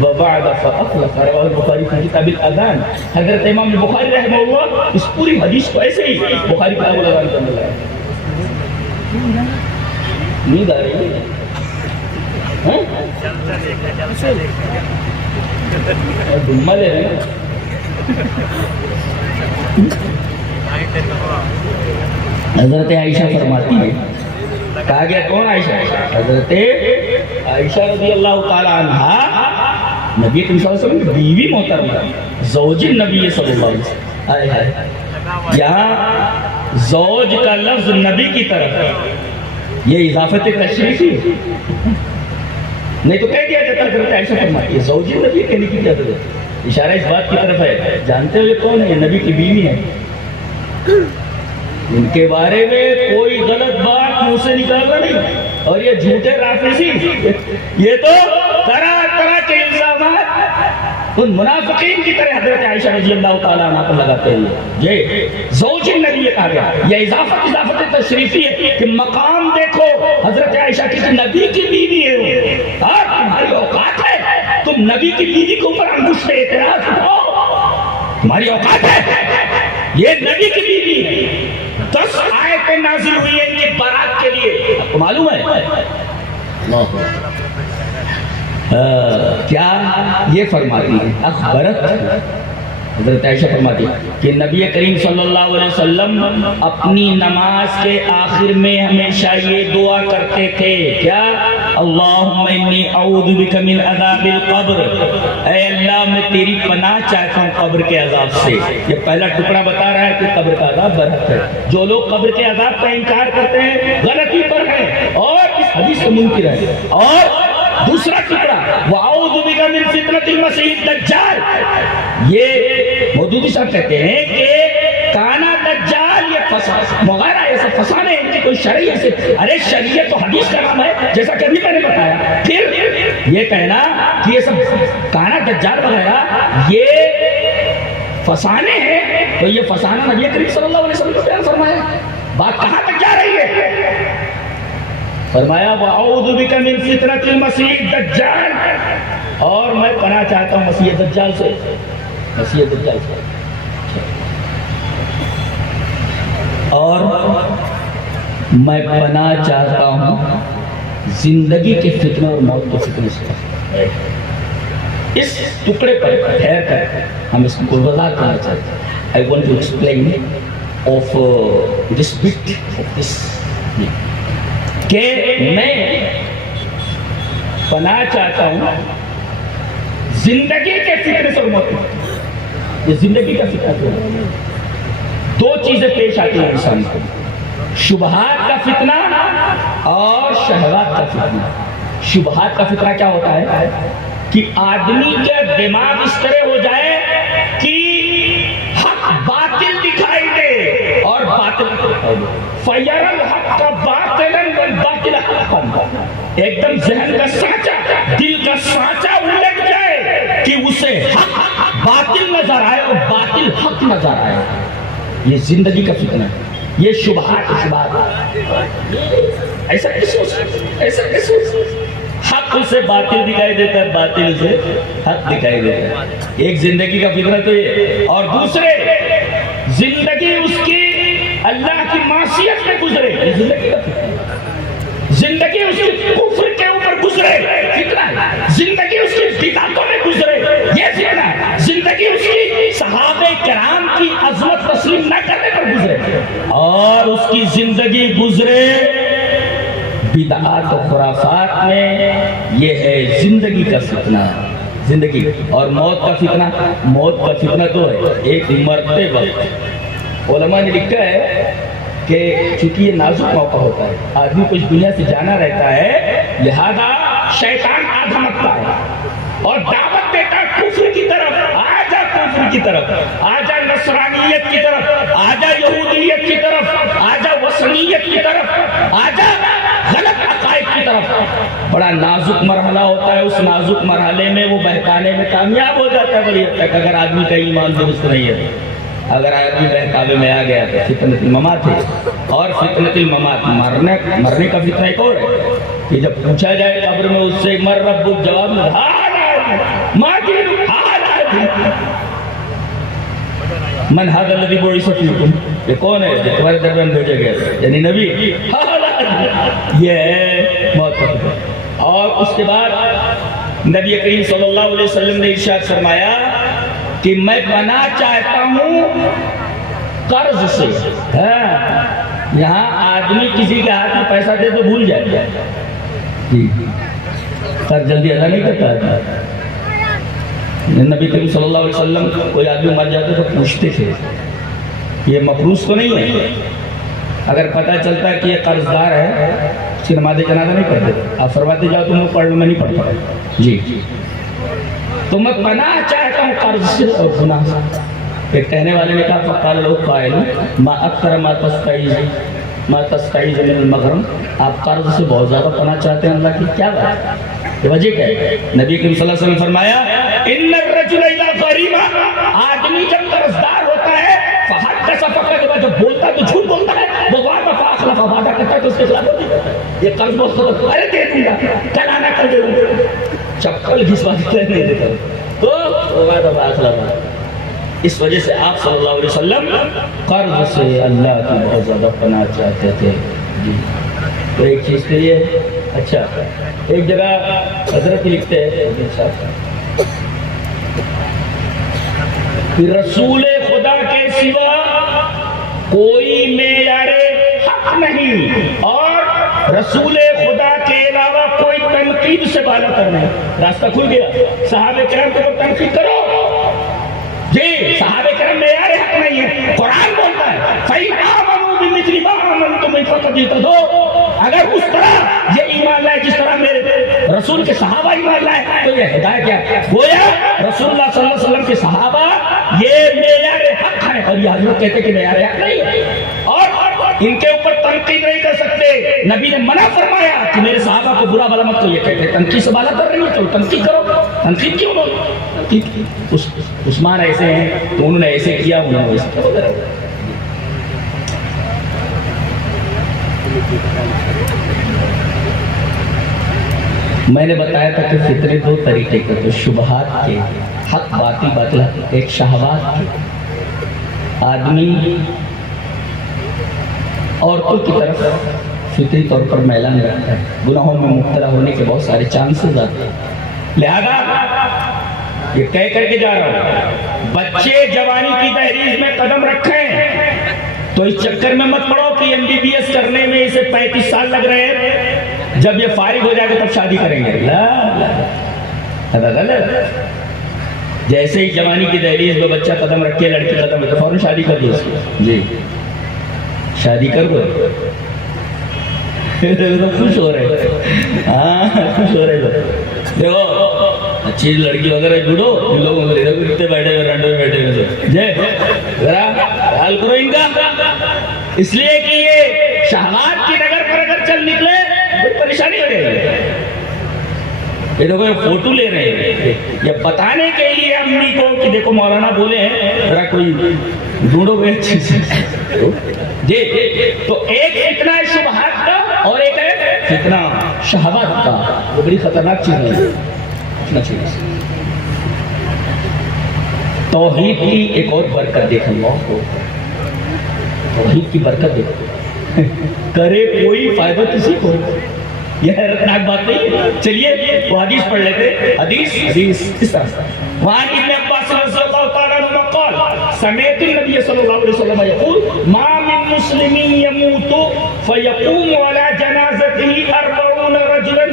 ووعد فأخلف رواه البخاری في کتاب الأذان. حضرت امام البخاری رحمہ اللہ اس پوری حدیث کو ایسے ہی بخاری کتاب الاذان کے اندر لایا. نیند آ رہی ہے اور دمہ لے رہے ہیں. حضرت عائشہ فرماتی ہے, کہا گیا کون عائشہ؟ حضرت عائشہ رضی اللہ تعالی عنہا نبی کریم صلی اللہ علیہ وسلم بیوی محترمہ زوج نبی صلی اللہ علیہ وسلم. یہاں زوج کا لفظ نبی کی طرف یہ اضافت تشریفی نہیں تو کہہ دیا جاتا. حضرت عائشہ فرماتی ہے زوج نبی کہنے کی کیا ضرورت ہے؟ اشارہ اس بات کی طرف ہے جانتے ہوئے کون ہے؟ نبی کی بیوی ہے. ان کے بارے میں کوئی غلط بات منہ سے نکالنا نہیں. اور یہ جھوٹے رافضی یہ تو طرح طرح کے الزامات ان منافقین کی طرح حضرت عائشہ رضی اللہ تعالیٰ عنہ پر لگاتے ہیں. یہ زوج النبی کہا گیا. یہ اضافت تشریفی ہے کہ مقام دیکھو حضرت عائشہ کی نبی کی بیوی ہے اور تمہاری اوقات ہے تم نبی کی بیوی کے اوپر انگشت اعتراض اٹھاؤ. تمہاری اوقات ہے, یہ نبی کی بیوی ہے. 10 آیتیں نازل ہوئی ہیں ان کی بارات کے لیے. آپ کو معلوم ہے کیا یہ فرماتی ہے اخبرت حضرت عائشہ فرماتی ہے کہ نبی کریم صلی اللہ علیہ وسلم اپنی نماز کے آخر میں ہمیشہ یہ دعا کرتے تھے. کیا؟ اللہم انی اعوذ بک من عذاب القبر. اے اللہ میں تیری پناہ چاہتا ہوں قبر کے عذاب سے. یہ پہلا ٹکڑا بتا رہا ہے کہ قبر کا عذاب برحق ہے. جو لوگ قبر کے عذاب کا انکار کرتے ہیں غلطی پر ہیں اور اس حدیث کو منکر ہیں. اور دوسرا ٹکڑا وَأَعُوذُ بِكَ مِن فِتْنَةِ الْمَسِيحِ الدَّجَّالِ. یہ مودودی صاحب کہتے ہیں کہ کانا دجال یہ وغیرہ ایسے فسانے ان کی کوئی شرعی ایسے. ارے شریعت تو حدیث کا نام ہے جیسا کہ ابھی میں نے بتایا. پھر یہ کہنا کہ یہ سب کانا دجال وغیرہ یہ فسانے ہیں تو یہ فسانہ نبی کریم صلی اللہ علیہ وسلم کو بیان فرمایا. بات کہاں تک جا رہی ہے؟ فرمایا وَأَعُوذُ بِكَ مِن فِتْنَةِ الْمَسِيحِ الدَّجَّالِ. اور میں پناہ چاہتا ہوں مسیح دجال سے. مسیح دجال سے. اور میں پناہ چاہتا ہوں زندگی کے فتنہ اور موت کے فتنہ سے. اس ٹکڑے پر ٹھہر کر ہم اس کو وضاحت کرنا چاہتے ہیں. I want to explain of this bit of this کہ میں پناہ چاہتا ہوں زندگی کے فتنے سے. موت یہ زندگی کا فتنہ ہے. دو چیزیں پیش آتی ہیں انسان کو, شبہات کا فتنہ اور شہوات کا فتنہ. شبہات کا فتنہ کیا ہوتا ہے کہ آدمی کا دماغ اس طرح ہو جائے کہ حق باطل دکھائی دے اور باطل دکھائی دے. فَيَرَ الْحَقَّ بَاطِلًا وَالْبَاطِلَ حَقًّا. ایک دم ذہن کا سانچہ, دل کا سانچہ الٹ جائے کہ اسے حق باطل نظر آئے اور باطل حق نظر آئے. یہ زندگی کا فتنہ ہے. یہ شبہات ایسا کس کو حق سے باطل دکھائی دیتا ہے, باطل سے حق دکھائی دیتا ہے. ایک زندگی کا فتنہ تو یہ. اور دوسرے زندگی اس کی اللہ کی معصیت میں گزرے. زندگی کا فتنہ. زندگی اس کی کفر کے اوپر گزرے فتنہ. زندگی اس کی بدعتوں میں گزرے یہ فتنہ. زندگی اس کی صحابہ کرام کی عظمت تسلیم نہ کرنے پر گزرے اور اس کی زندگی گزرے بدعات و خرافات میں. یہ ہے زندگی کا فتنہ. زندگی اور موت کا فتنہ. موت کا فتنہ تو ہے ایک مرتے وقت. علماء نے لکھا ہے کہ چونکہ یہ نازک موقع ہوتا ہے, آدمی کچھ دنیا سے جانا رہتا ہے, لہذا شیطان آدھا مکتا ہے اور دعوت دیتا ہے کفر کی طرف. آجا کفر کی طرف, آجا نصرانیت کی طرف, آجا یہودیت کی طرف, آجا وثنیت کی طرف, آجا غلط عقائد کی طرف. بڑا نازک مرحلہ ہوتا ہے، اس نازک مرحلے میں وہ بہکانے میں کامیاب ہو جاتا ہے بڑی حد تک، اگر آدمی کا ایمان درست نہیں ہے۔ اگر آدمی بہکاوے میں آ گیا تو فتنۃ الممات ہے، اور فتنۃ الممات مرنے کا فتنہ ایک اور ہے کہ جب پوچھا جائے قبر میں اس سے مر ربک، جواب میں من هذا الذي بعث فيكم، یہ کون ہے جو تمہارے درمیان بھیجا گیا، یعنی نبی، یہ ہے موت کا فتنہ۔ اور اس کے بعد نبی کریم صلی اللہ علیہ وسلم نے ارشاد فرمایا کہ میں پناہ چاہتا ہوں قرض سے۔ یہاں آدمی کسی کے ہاتھ میں پیسہ دے تو بھول جائے، قرض جلدی ادا نہیں کرتا ہے۔ نبی کریم صلی اللہ علیہ وسلم کوئی آدمی مر جاتے تو پوچھتے تھے یہ مفروض تو نہیں ہے، اگر پتہ چلتا ہے کہ یہ قرض دار ہے اس کی نماز جنازہ نہیں پڑھتے، آپ فرماتے جاؤ تم پڑھ لو، میں نہیں پڑھتا جی۔ تو میں پناہ چاہتا ہوں قرض سے اور گناہ سے۔ ایک کہنے والے نے کہا فقال لو قائل ما اکثر ما تستعیذ من المغرم، آپ قرض سے بہت زیادہ پناہ چاہتے ہیں اللہ کی، کیا بات ہے، یہ وجہ کیا ہے؟ نبی کریم صلی اللہ علیہ وسلم فرمایا ان الرجل اذا غریم، آدمی جب قرضدار ہوتا ہے فحدث فقد، جب بولتا ہے تو جھوٹ بولتا ہے، وعد فاخلف، وعدہ کرتا ہے تو اس کے خلاف ہوتی ہے۔ یہ قرض بہت ارے دے دوں گا، کل آنا کر دے دوں گا، چپل گھسوا کے نہیں دیتا تو وعدہ فاخلف۔ اس وجہ سے آپ صلی اللہ علیہ وسلم قرض سے اللہ کی بہت زیادہ پناہ چاہتے تھے جی۔ تو ایک چیز تو یہ، اچھا ایک جگہ حضرت لکھتے ہیں کہ رسول خدا کے سوا کوئی معیار حق نہیں، اور رسول خدا کے علاوہ کوئی تنقید سے بالا تر نہیں۔ راستہ کھل گیا، صحابہ کرام کو تنقید کرو جی، صحابہ کرام معیار حق نہیں ہے، قرآن بولتا ہے فَإِنْ آمَنُوا بِمِثْلِ مَا آمَنْتُمْ بِهِ فَقَدِ اهْتَدَوْا، اگر اس طرح یہ ایمان لائے جس طرح میرے رسول کے صحابہ ایمان لائے تو یہ ہدایت کیا گویا رسول اللہ صلی اللہ علیہ وسلم کے صحابہ یہ معیار حق ہے، اور یہ حضرت کہتے ہیں کہ معیار حق نہیں ہے، اور ان کے اوپر تنقید نہیں کر سکتے۔ نبی نے منع فرمایا کہ میرے صحابہ کو برا بھلا مت، تو یہ کہتے ہیں تنقید سے بالا کر رہی ہے تو تنقید کرو، تنقید کیوں نہ تنقید؟ عثمان ایسے ہیں تو انہوں نے ایسے کیا، انہوں نے ایسے کیا۔ میں نے بتایا تھا کہ فطرے دو طریقے کے تو شبہات کے، حق باطل باطل، ایک شہوات کے، آدمی عورتوں کی طرف فطری طور پر میلان رکھتا ہے، گناہوں میں مبتلا ہونے کے بہت سارے چانسز آتے ہیں، لہذا یہ کہہ کر کے جا رہا ہوں بچے جوانی کی دہلیز میں قدم رکھیں تو اس چکر میں مت پڑو کہ ایم بی بی ایس کرنے میں اسے 35 سال لگ رہے ہیں، جب یہ فارغ ہو جائے گا تب شادی کریں گے۔ جیسے ہی جوانی کی دہلیز میں بچہ قدم رکھے، لڑکی قدم رکھے، فوراً شادی کر دو جی، شادی کر دو۔ خوش ہو رہے، ہاں خوش ہو رہے دیکھو اچھی لڑکی وغیرہ ڈھونڈو، ان لوگوں کو کتنے بیٹھے ہوئے رنڈے میں بیٹھے ہوئے جی، ذرا حل کرو ان کا، اس لیے کہ یہ شہوات کی نگر پر اگر چل نکلے بڑی پریشانی ہو رہی ہے۔ یہ دیکھو یہ فوٹو لے رہے ہیں یہ بتانے کے لیے امی کو کہ دیکھو مولانا بولے ہیں ذرا کوئی ڈھونڈو کوئی اچھی جی۔ تو ایک فتنہ ہے شبہات کا اور ایک ہے فتنہ شہوات کا، وہ بڑی خطرناک چیز ہے۔ توحید کی ایک اور برکت دیکھیں گے، توحید کی برکت دیکھیں، کرے کوئی فائدہ کسی کو، یہ حیرتناک بات نہیں ہے۔ چلیے وہ حدیث پڑھ لیتے، حدیث اس طرح وہاں ابن عباس رضی اللہ تعالیٰ عنہ قال سمعت النبی صلی اللہ علیہ وسلم یقول ما من مسلم يموت فيقوم على جنازته 40 رجلا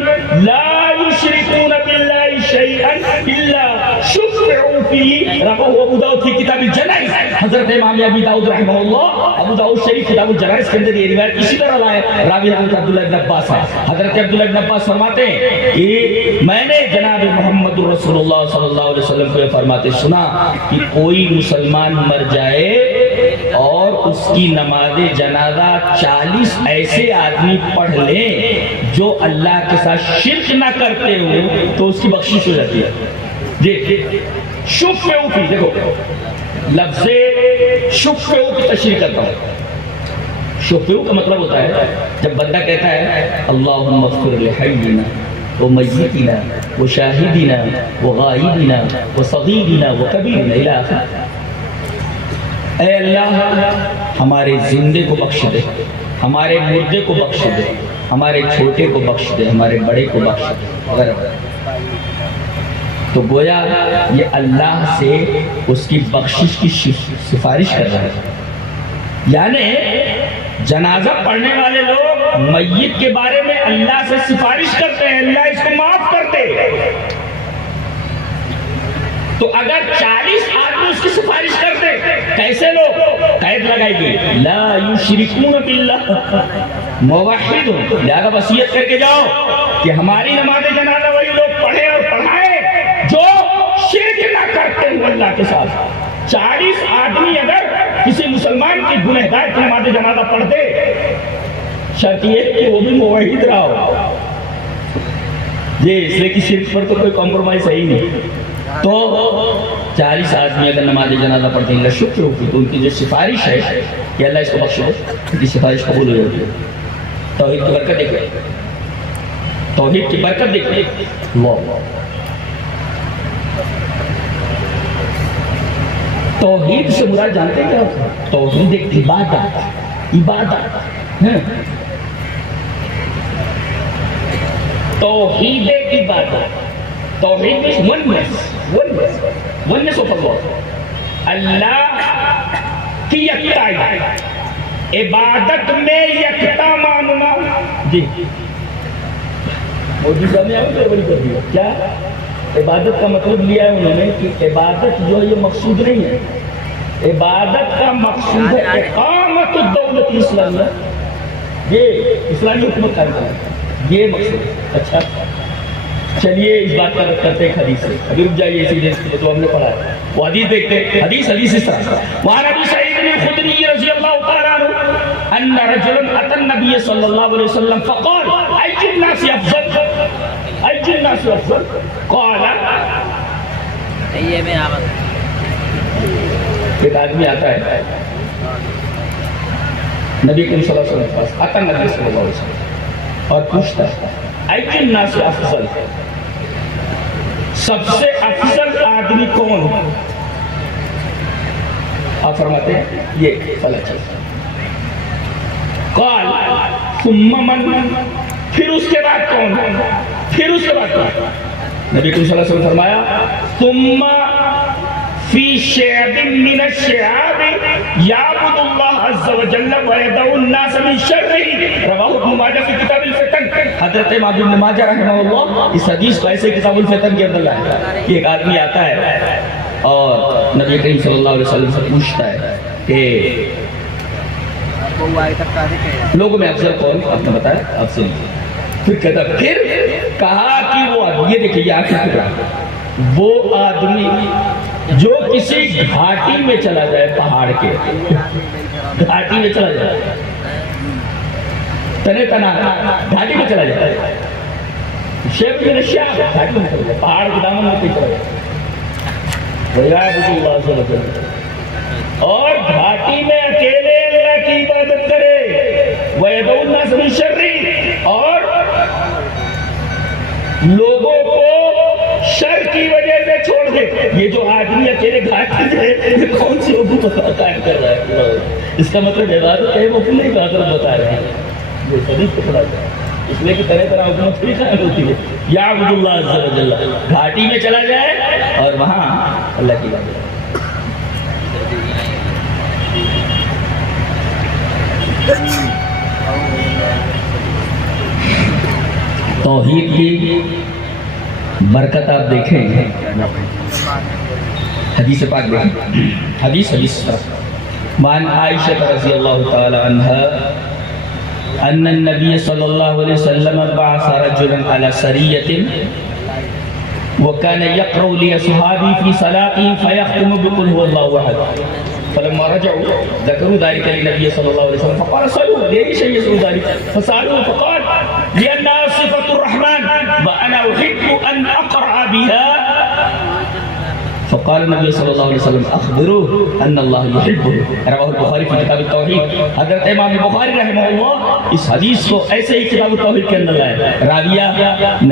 لا يشركون بالله شيئا الا شفعوا فيه، رواه ابو داؤد في كتاب الجنائز۔ حضرت امام ابی داؤد رحمہ اللہ، ابو داؤد شریف کتاب الجنائز کے اندر یہ روایت اسی طرح لائے، راوی حضرت عبداللہ بن عباس ہے۔ حضرت عبداللہ بن عباس فرماتے ہیں کہ میں نے جناب محمد رسول اللہ صلی اللہ علیہ وسلم کو فرماتے سنا کہ کوئی مسلمان مر جائے اور اس کی نماز جنازہ 40 ایسے آدمی پڑھ لیں جو اللہ کے ساتھ شرک نہ کرتے ہو تو اس کی بخشش ہو جاتی ہے. جی شفعوا کی، دیکھو لفظ شفعوا کی تشریح کرتا ہوں. شفعوا کا مطلب ہوتا ہے جب بندہ کہتا ہے اللہم اغفر لحینا ومیتنا وشاہدنا وغائبنا وصغیرنا وکبیرنا الی آخر. اے اللہ ہمارے زندے کو بخش دے، ہمارے مردے کو بخش دے، ہمارے چھوٹے کو بخش دے، ہمارے بڑے کو بخش دے وغیرہ. تو گویا یہ اللہ سے اس کی بخشش کی سفارش کر رہا ہے. یعنی جنازہ پڑھنے والے لوگ میت کے بارے میں اللہ سے سفارش کرتے ہیں اللہ اس کو معاف کر دے. تو اگر 40 آدمی اس کی سفارش کرتے کیسے لوگ؟ قید لگائی گئی لا یشرکون باللہ موحد. لہذا وصیت کر کے جاؤ کہ ہماری نماز جنازہ وہی لوگ پڑھے اور پڑھائے جو شرک نہ کرتے ہیں اللہ کے ساتھ. 40 آدمی اگر کسی مسلمان کی گنہگار کی نماز جنازہ پڑھتے، شرط یہ ہے کہ وہ بھی موحد رہا ہو. یہ اس لیے کہ شرک پر تو کوئی کمپرومائز ہے ہی نہیں. تو 40 آدمی اگر نماز جنازہ پڑھتے ہیں اللہ شکر ہوگی تو ان کی جو سفارش ہے کہ اللہ اس کو بخش دے، ان کی سفارش قبول ہو جاتی ہے. توحید کی برکت دیکھیں، توحید کی برکت دیکھیں. اللہ توحید سے مراد جانتے ہیں کیا؟ توحید ایک عبادت، عبادت توحید ایک عبادت. توحید is oneness of Allah. اللہ کی یکتائی، عبادت میں یکتا ماننا. جی مودی صاحب نے آگے بڑی کر دیا. کیا عبادت کا مطلب لیا ہے انہوں نے کہ عبادت جو ہے یہ مقصود نہیں ہے. عبادت کا مقصود ہے اقامت الدولت اسلامیہ، یہ اسلامی حکومت قائم کرنا، یہ مقصود ہے. اچھا چلیے اس بات کا رد کرتے ہیں حدیث سے. ابھی رک جائیے اسی دن جو ہم نے پڑھا ہے وہ حدیث دیکھتے ہیں. حدیث اس طرح وعن ابی سعید الخدری رضی اللہ تعالی عنہ ان رجلا اتى النبي صلی اللہ علیہ وسلم فقال ای الناس افضل، ای الناس افضل قال. ایک آدمی آتا ہے نبی کریم صلی اللہ علیہ وسلم پاس، آتا نبی صلی اللہ علیہ وسلم اور پوچھتا ہے ای الناس افضل، سب سے افضل آدمی کون ہے؟ آپ فرماتے ہیں یہ فلاں چیز. قال ثم من، پھر اس کے بعد کون ہے؟ پھر اس کے بعد کون؟ نبی کریم صلی اللہ علیہ وسلم فرمایا ثم فی شعب من الشعاب یعبد اللہ عز وجل ویدعو الناس من شرہ. رواہ ابن ماجہ فی کتاب الفتن. حضرت امام ابن ماجہ رحمہ اللہ اس حدیث کو ایسے کتاب الفتن کے اندر لائے کہ ایک آدمی آتا ہے اور نبی کریم صلی اللہ علیہ وسلم سے پوچھتا ہے کہ لوگوں میں افضل کون؟ آپ نے بتایا آپ سے. پھر کہتا پھر کہا کہ وہ آدمی، یہ دیکھیے آخر ٹکڑا، وہ آدمی جو کسی گھاٹی میں چلا جائے، پہاڑ کے گھاٹی میں چلا جائے، تنے تنا گھاٹی میں چلا جائے، شیب میں نشیاء گھاٹی میں چلا جائے، پہاڑ کے دامن میں چلا جائے، وَيَعْبُدُ اللَّهَ عَزَّ وَجَلَّ، اور گھاٹی میں اکیلے اللہ کی عبادت کرے، وَيَدْعُو النَّاسَ مِن شَرِّهِ، اور لوگوں کو شر کی وجہ سے چھوڑ دے. یہ جو آدمی اکیلے گھاٹی میں یہ کون سی حکومت قائم کر رہا ہے؟ اس کا مطلب عبادت ہے وہ نہیں کا حضرت بتا رہے ہیں. یہ حدیث کو پڑھا جائے اس لیے کہ طرح طرح حکومت بھی قائم ہوتی ہے. یعبد اللہ عز وجل، گھاٹی میں چلا جائے اور وہاں اللہ کی عبادت. توحید کی برکت آپ دیکھیں، حدیث پاک دیکھیں. حدیث وعن عائشہ رضی اللہ تعالی عنہا ان النبی صلی اللہ علیہ وسلم بعث رجلا على سریة وكان يقرأ لأصحابه في صلاته فيختم بقل هو الله أحد. فلما رجعوا ذكروا ذلك للنبي صلى الله عليه وسلم فقال صلوا ليش يسألوا ذلك فسألوه فقال لأنها صفة الرحمن وأنا أحب أن أقرأ بها فقال النبی صلی اللہ علیہ وسلم اخبروه ان اللہ یحبہ رواه البخاری فی کتاب التوحید. حضرت امام بخاری رحمہ اللہ اس حدیث کو ایسے ہی کتاب التوحید کے اندر لائے. راویہ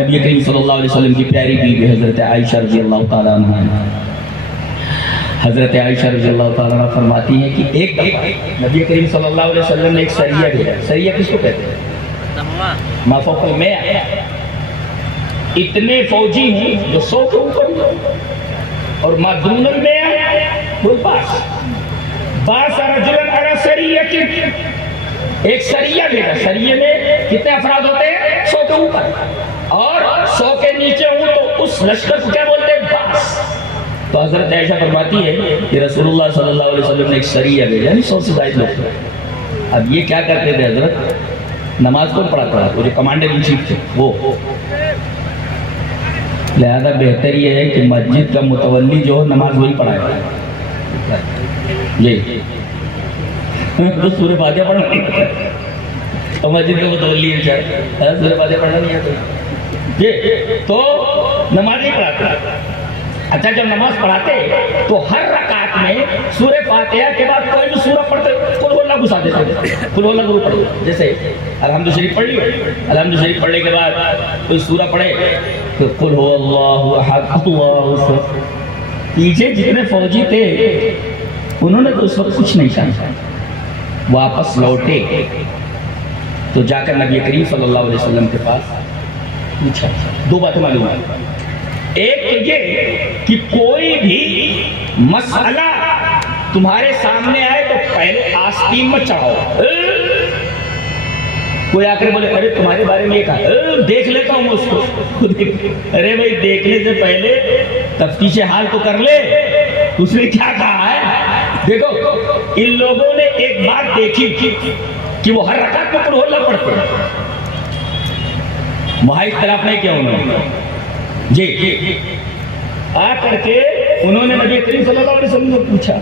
نبی کریم صلی اللہ علیہ وسلم کی پیاری بیوی حضرت عائشہ رضی اللہ تعالیٰ عنہ. حضرت عائشہ رضی اللہ تعالیٰ عنہ فرماتی ہیں کہ ایک دفعہ نبی کریم صلی اللہ علیہ وسلم نے ایک سریہ بھیجا. سریہ کس کو کہتے ہیں؟ ما فوق المئہ. اتنے فوجی ہیں جو 100 کے اوپر اور ما دون المئہ بالباس باس رجلا علی سریہ. ایک سریہ بھیجا. سریہ میں کتنے افراد ہوتے ہیں؟ 100 کے اوپر اور 100 کے نیچے ہوں تو اس لشکر کو کیا بولتے ہیں؟ باس. تو حضرت عائشہ فرماتی ہے کہ رسول اللہ صلی اللہ علیہ وسلم نے ایک سریہ بھیجا یعنی 100 سے زائد لوگ. اب یہ کیا کرتے تھے حضرت؟ نماز کون پڑھاتا ہے؟ وہ جو کمانڈر ان چیف تھے وہ. لہذا بہتر یہ ہے کہ مسجد کا متولی جو نماز وہی پڑھائے گا. جی تو سورہ فاتحہ پڑھنا نہیں آتا تو مسجد کا متولی ہے سورہ فاتحہ پڑھنا نہیں آتا جی تو نماز ہی پڑھاتا. اچھا جب نماز پڑھاتے تو ہر رکعت میں سورہ فاتحہ کے بعد کوئی بھی سورہ پڑھتے قل ہو اللہ گھسا دیتے. قل ہو اللہ ضرور پڑھتے. جیسے الحمد شریف پڑھ لی, الحمد شریف پڑھنے کے بعد کوئی سورہ پڑھے تو قل ہو اللہ احد اللہ الصمد. پیچھے جتنے فوجی تھے انہوں نے تو اس وقت کچھ نہیں کہا. واپس لوٹے تو جا کر نبی کریم صلی اللہ علیہ وسلم کے پاس پوچھا. 2 باتیں معلوم ہیں. ایک یہ کہ کوئی بھی مسئلہ تمہارے سامنے آئے تو پہلے آستین میں چڑھاؤ. کوئی آ کر بولے ارے تمہارے بارے میں یہ کہا دیکھ لیتا ہوں اس کو. ارے بھائی دیکھنے سے پہلے تفتیش حال تو کر لے اس نے کیا کہا ہے. دیکھو ان لوگوں نے ایک بات دیکھی کہ وہ ہر رکعت میں قل ہو اللہ پڑھتے ہیں. وہاں اختلاف نہیں کیا انہوں نے. جی آ کر کے انہوں نے نبی کریم صلی اللہ علیہ وسلم سے پوچھا.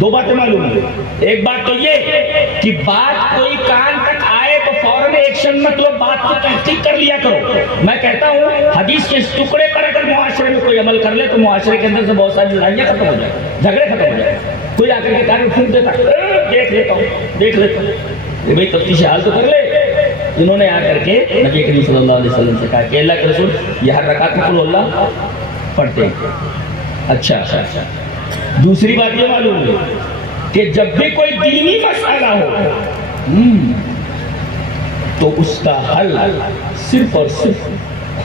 2 باتیں معلوم ہیں. ایک بات تو یہ کہ بات کوئی کان تک آئے تو فوراً ایکشن مطلب بات کو تحقیق کر لیا کرو. میں کہتا ہوں حدیث کے اس ٹکڑے پر اگر معاشرے میں کوئی عمل کر لے تو معاشرے کے اندر سے بہت ساری لڑائیاں ختم ہو جائیں, جھگڑے ختم ہو جائیں. کوئی آ کر کے کان پھونک دیتا دیکھ لیتا ہوں بھائی تفتیش حال تو کر لے. انہوں نے آ کر کے نبی کریم صلی اللہ علیہ وسلم سے کہا کہ اللہ کے رسول یہ ہر رکعت میں قل اللہ پڑھتے ہیں. اچھا دوسری بات یہ معلوم ہے کہ جب بھی کوئی دینی مسئلہ ہو تو اس کا حل صرف اور صرف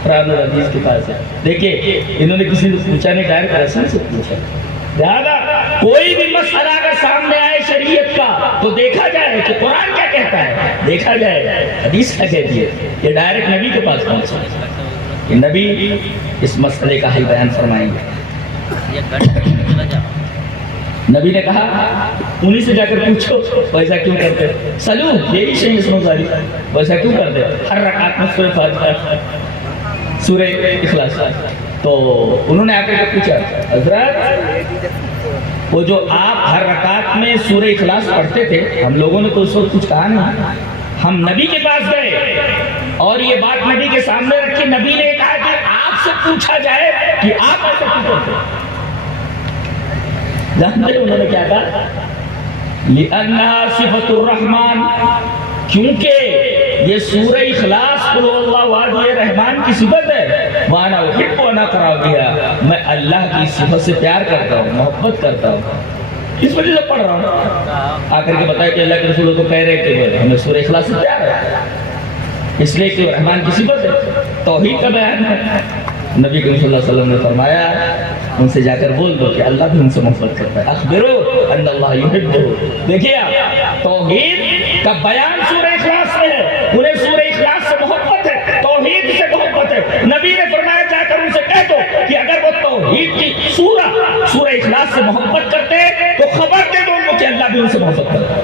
قرآن اور حدیث کے پاس ہے. دیکھیے انہوں نے کسی نے پوچھا نہیں, ڈائریکٹ رسول سے پوچھا. لہذا کوئی بھی مسئلہ اگر سامنے آئے شریعت کا تو دیکھا جائے کہ قرآن کیا کہتا ہے, دیکھا جائے حدیث کیا کہتی ہے. یہ ڈائریکٹ نبی کے پاس پہنچا کہ نبی اس مسئلے کا حل بیان فرمائیں گے. نبی نے کہا انہی سے جا کر پوچھو ویسا کیوں کرتے. سلو یہی شہید سمجھاری ویسا کیوں کرتے ہر رکعت میں سورہ فاتحہ سورہ اخلاص. تو انہوں نے آ کر پوچھا حضرت وہ جو آپ ہر رکعت میں سورہ اخلاص پڑھتے تھے ہم لوگوں نے تو اس وقت کچھ کہا نہیں. ہم نبی کے پاس گئے اور یہ بات نبی کے سامنے رکھی. نبی نے کہا کہ آپ سے پوچھا جائے کہ آپ ایسا کیوں کرتے ہیں. جانتے ہیں انہوں نے کیا کہا؟ لِأَنَّهَا صِفَةُ الرَّحْمَانِ, کیونکہ یہ سورہ اخلاص قل هو اللہ احد یہ رحمان کی صفت ہے. وَأَنَا أُحِبُّ أَنْ أَقْرَأَ بِهَا, میں اللہ کی صفت سے پیار کرتا ہوں, محبت کرتا ہوں, اس وجہ سے پڑھ رہا ہوں. آ کر کے بتایا کہ اللہ کے رسول تو کہہ رہے کہ ہمیں سورہ اخلاص سے پیار ہے اس لیے کہ رحمان کی صفت ہے, توحید کا بیان ہے. نبی کریم صلی اللہ علیہ وسلم نے فرمایا ان سے جا کر بول دو کہ اللہ بھی ان سے محبت کرتا ہے. اخبرو ان اللہ یحبہ. دیکھیے توحید کا بیان سورہ اخلاص میں ہے. انہیں سورہ اخلاص سے محبت ہے, توحید سے محبت ہے. نبی نے فرمایا جا کر ان سے کہہ دو کہ اگر وہ توحید کی سورہ اخلاص سے محبت کرتے تو خبر دے دو ان کو کہ اللہ بھی ان سے محبت کرتا ہے.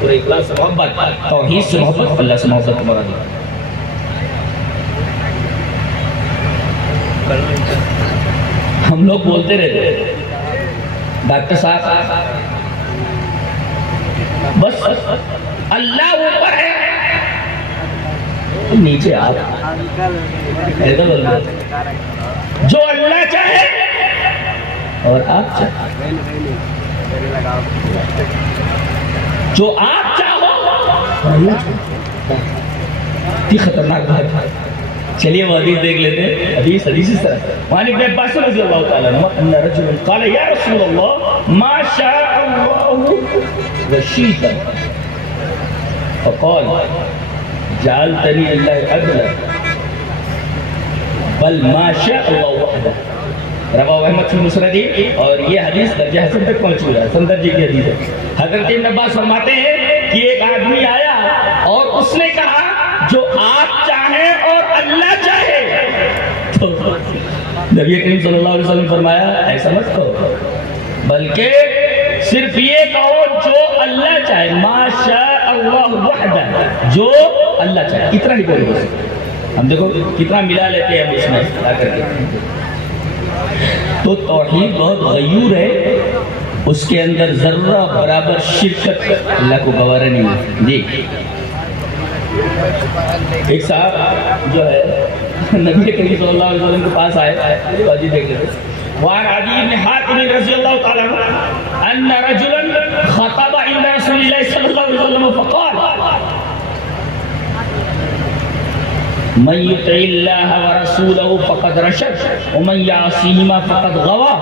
سورہ اخلاص سے محبت, توحید سے محبت, اللہ سے محبت ہمارا دیا. ہم لوگ بولتے رہتے ڈاکٹر صاحب بس اللہ اوپر ہے، نیچے آپ، جو اللہ چاہے اور آپ چاہے، جو آپ چاہو اور اللہ چاہے، یہ خطرناک بات ہے۔ چلیے وہ حدیث دیکھ لیتے ہیں۔ حدیث اس طرح، وعن ابن عباس رضی اللہ تعالیٰ عنہ ان رجلا قال یا رسول اللہ ما شاء اللہ وشئت فقال جعلتنی اللہ عدلا بل ما شاء اللہ وحدہ، رواہ احمد فی مسندی، اور یہ حدیث درجہ حسن تک پہنچ چکا ہے، حسن درجے کی حدیث ہے۔ حضرت ابن عباس فرماتے ہیں کہ ایک آدمی آیا اور اس نے کہا جو آپ چاہیں اور اللہ چاہے، تو نبی کریم صلی اللہ علیہ وسلم فرمایا ایسا مت کہو، بلکہ صرف یہ کہو جو اللہ چاہے، ما شاء اللہ وحدہ، جو اللہ چاہے، اتنا ہی بولو۔ ہم دیکھو کتنا ملا لیتے ہیں ہم اس میں آ کر کے۔ تو توحید بہت غیور ہے، اس کے اندر ذرہ برابر شرکت اللہ کو گوارا نہیں ہے۔ جی ایک صاحب جو ہے نبی کریم صلی اللہ علیہ وسلم کے پاس آئے، واجی دیکھ لیتے، وعن عدی بن حاتم رضی اللہ تعالیٰ عنہ ان رجلا خطب عند رسول اللہ صلی اللہ علیہ وسلم فقال من يطع الله ورسوله فقد رشد ومن يعصيهما فقد غوى،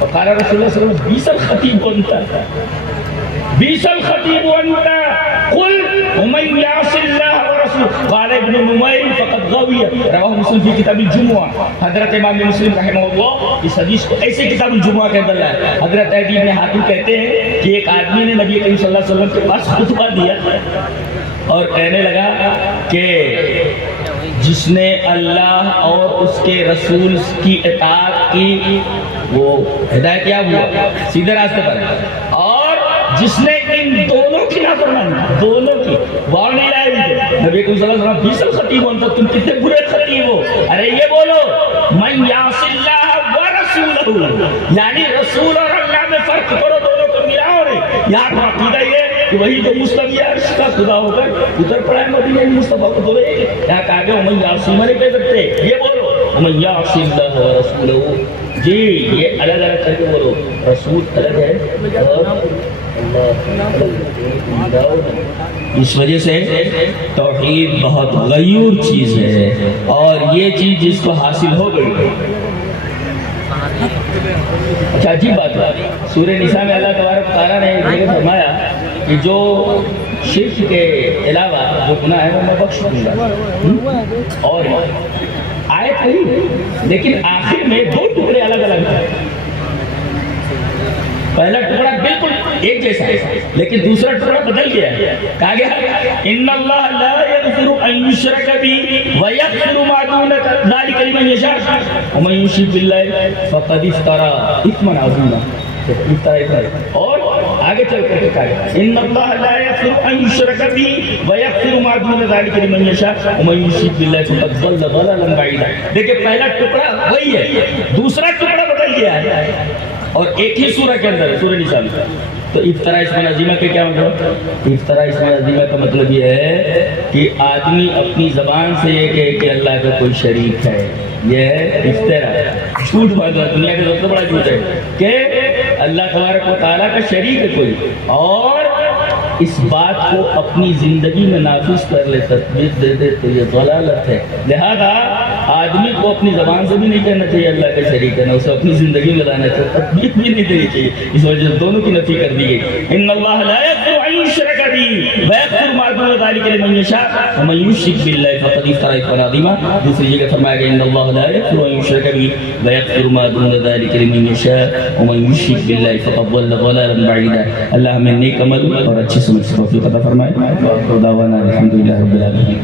فقال رسول الله صلی اللہ علیہ وسلم بئس الخطيب انت، بئس الخطيب انت، قل ومن يعص الله ورسوله قال ابن نمير فقد غوی، رواہ مسلم فی کتاب الجمعہ۔ حضرت امام مسلم رحمہ اللہ اس حدیث کو ایسے کتاب الجمعہ کے اندر لائے۔ حضرت عدی بن حاتم کہتے ہیں کہ ایک آدمی نے نبی کریم صلی اللہ علیہ وسلم کے پاس خطبہ دیا اور کہنے لگا کہ جس نے اللہ اور اس کے رسول کی اطاعت کی وہ ہدایت یاب ہوا، سیدھے راستے پر ہے، اور جس نے ان دونوں کی نافرمانی، دونوں کی وارننگ لائی ہوئی، نبی کریم صلی اللہ علیہ وسلم بئس الخطیب انت، تم کتنے برے خطیب ہو۔ ارے یہ بولو من یعص اللہ ورسولہ، یعنی رسول اور اللہ میں فرق کرو، دونوں کو ملاؤ نہیں۔ یہاں تو عقیدہ یہ کہ وہی جو مصطفی عرش کا خدا ہو کر ادھر پڑا ہے مدینہ مصطفیٰ کو دورے، یہاں کہا کہ ومن یعصیہما نہیں کہہ سکتے، یہ بولو ومن یعص اللہ ورسولہ۔ جی یہ الگ الگ کر کے بولو، رسول الگ ہے اور اس وجہ سے توحید بہت غیور چیز ہے، اور یہ چیز جس کو حاصل ہو گئی۔ اچھا عجیب بات ہے، سورہ نساء میں اللہ تبارک و تعالیٰ نے یہ فرمایا کہ جو شرک کے علاوہ جو گناہ ہے وہ میں بخش دوں گا، اور آیت نہیں لیکن آخر میں دو ٹکڑے الگ الگ ہیں۔ پہلا ٹکڑا بالکل ایک جیسا ہے لیکن دوسرا ٹکڑا بدل گیا ہے، کہا گیا ان اللہ لا یغفر ان یشرک به ویغفر ما دون ذلک لمن یشاء ومن یشرک باللہ فقد افتری اثما عظیما۔ اور آگے چل کر کہا گیا ان اللہ لا یغفر ان یشرک به ویغفر ما دون ذلک لمن یشاء ومن یشرک باللہ فقد ضل ضلالا بعیدا۔ دیکھیں پہلا ٹکڑا وہی ہے، دوسرا ٹکڑا بدل گیا ہے، اور ایک ہی سورہ کے اندر ہے، سورہ نساء میں۔ تو افطرا اسم عظیمہ کے کیا مطلب؟ افطرا اسم عظیمہ کا مطلب یہ ہے کہ آدمی اپنی زبان سے یہ کہے کہ اللہ کا کوئی شریک ہے، یہ ہے افطرا، جھوٹ بات ہے، دنیا کا سب سے بڑا جھوٹ ہے کہ اللہ تبارک و تعالیٰ کا شریک ہے کوئی، اور اس بات کو اپنی زندگی میں نافذ کر لے، تطبیق دے دے تو یہ ضلالت ہے۔ لہذا آدمی کو اپنی زبان سے بھی نہیں کہنا چاہیے اللہ کا شریک ہے، نہ اسے اپنی زندگی میں لانا چاہیے، تطبیق بھی نہیں دینی چاہیے، اس وجہ سے دونوں کی نفی کر دی گئی۔ ان اللہ لا یغفر ان یشرک به ویغفر ما دون ذلک لمن یشاء ومن یشرک باللہ فقد افتری اثما عظیما۔ دوسری جگہ فرمایا گیا ان اللہ لا یغفر ان یشرک به ویغفر ما دون ذلک لمن یشاء ومن یشرک باللہ فقد ضل ضلالا بعیدا۔ اللہ ہمیں نیک عمل اور اچھی سمجھ سے توفیق عطا فرمائے۔ وآخر دعوانا الحمدللہ رب العالمین۔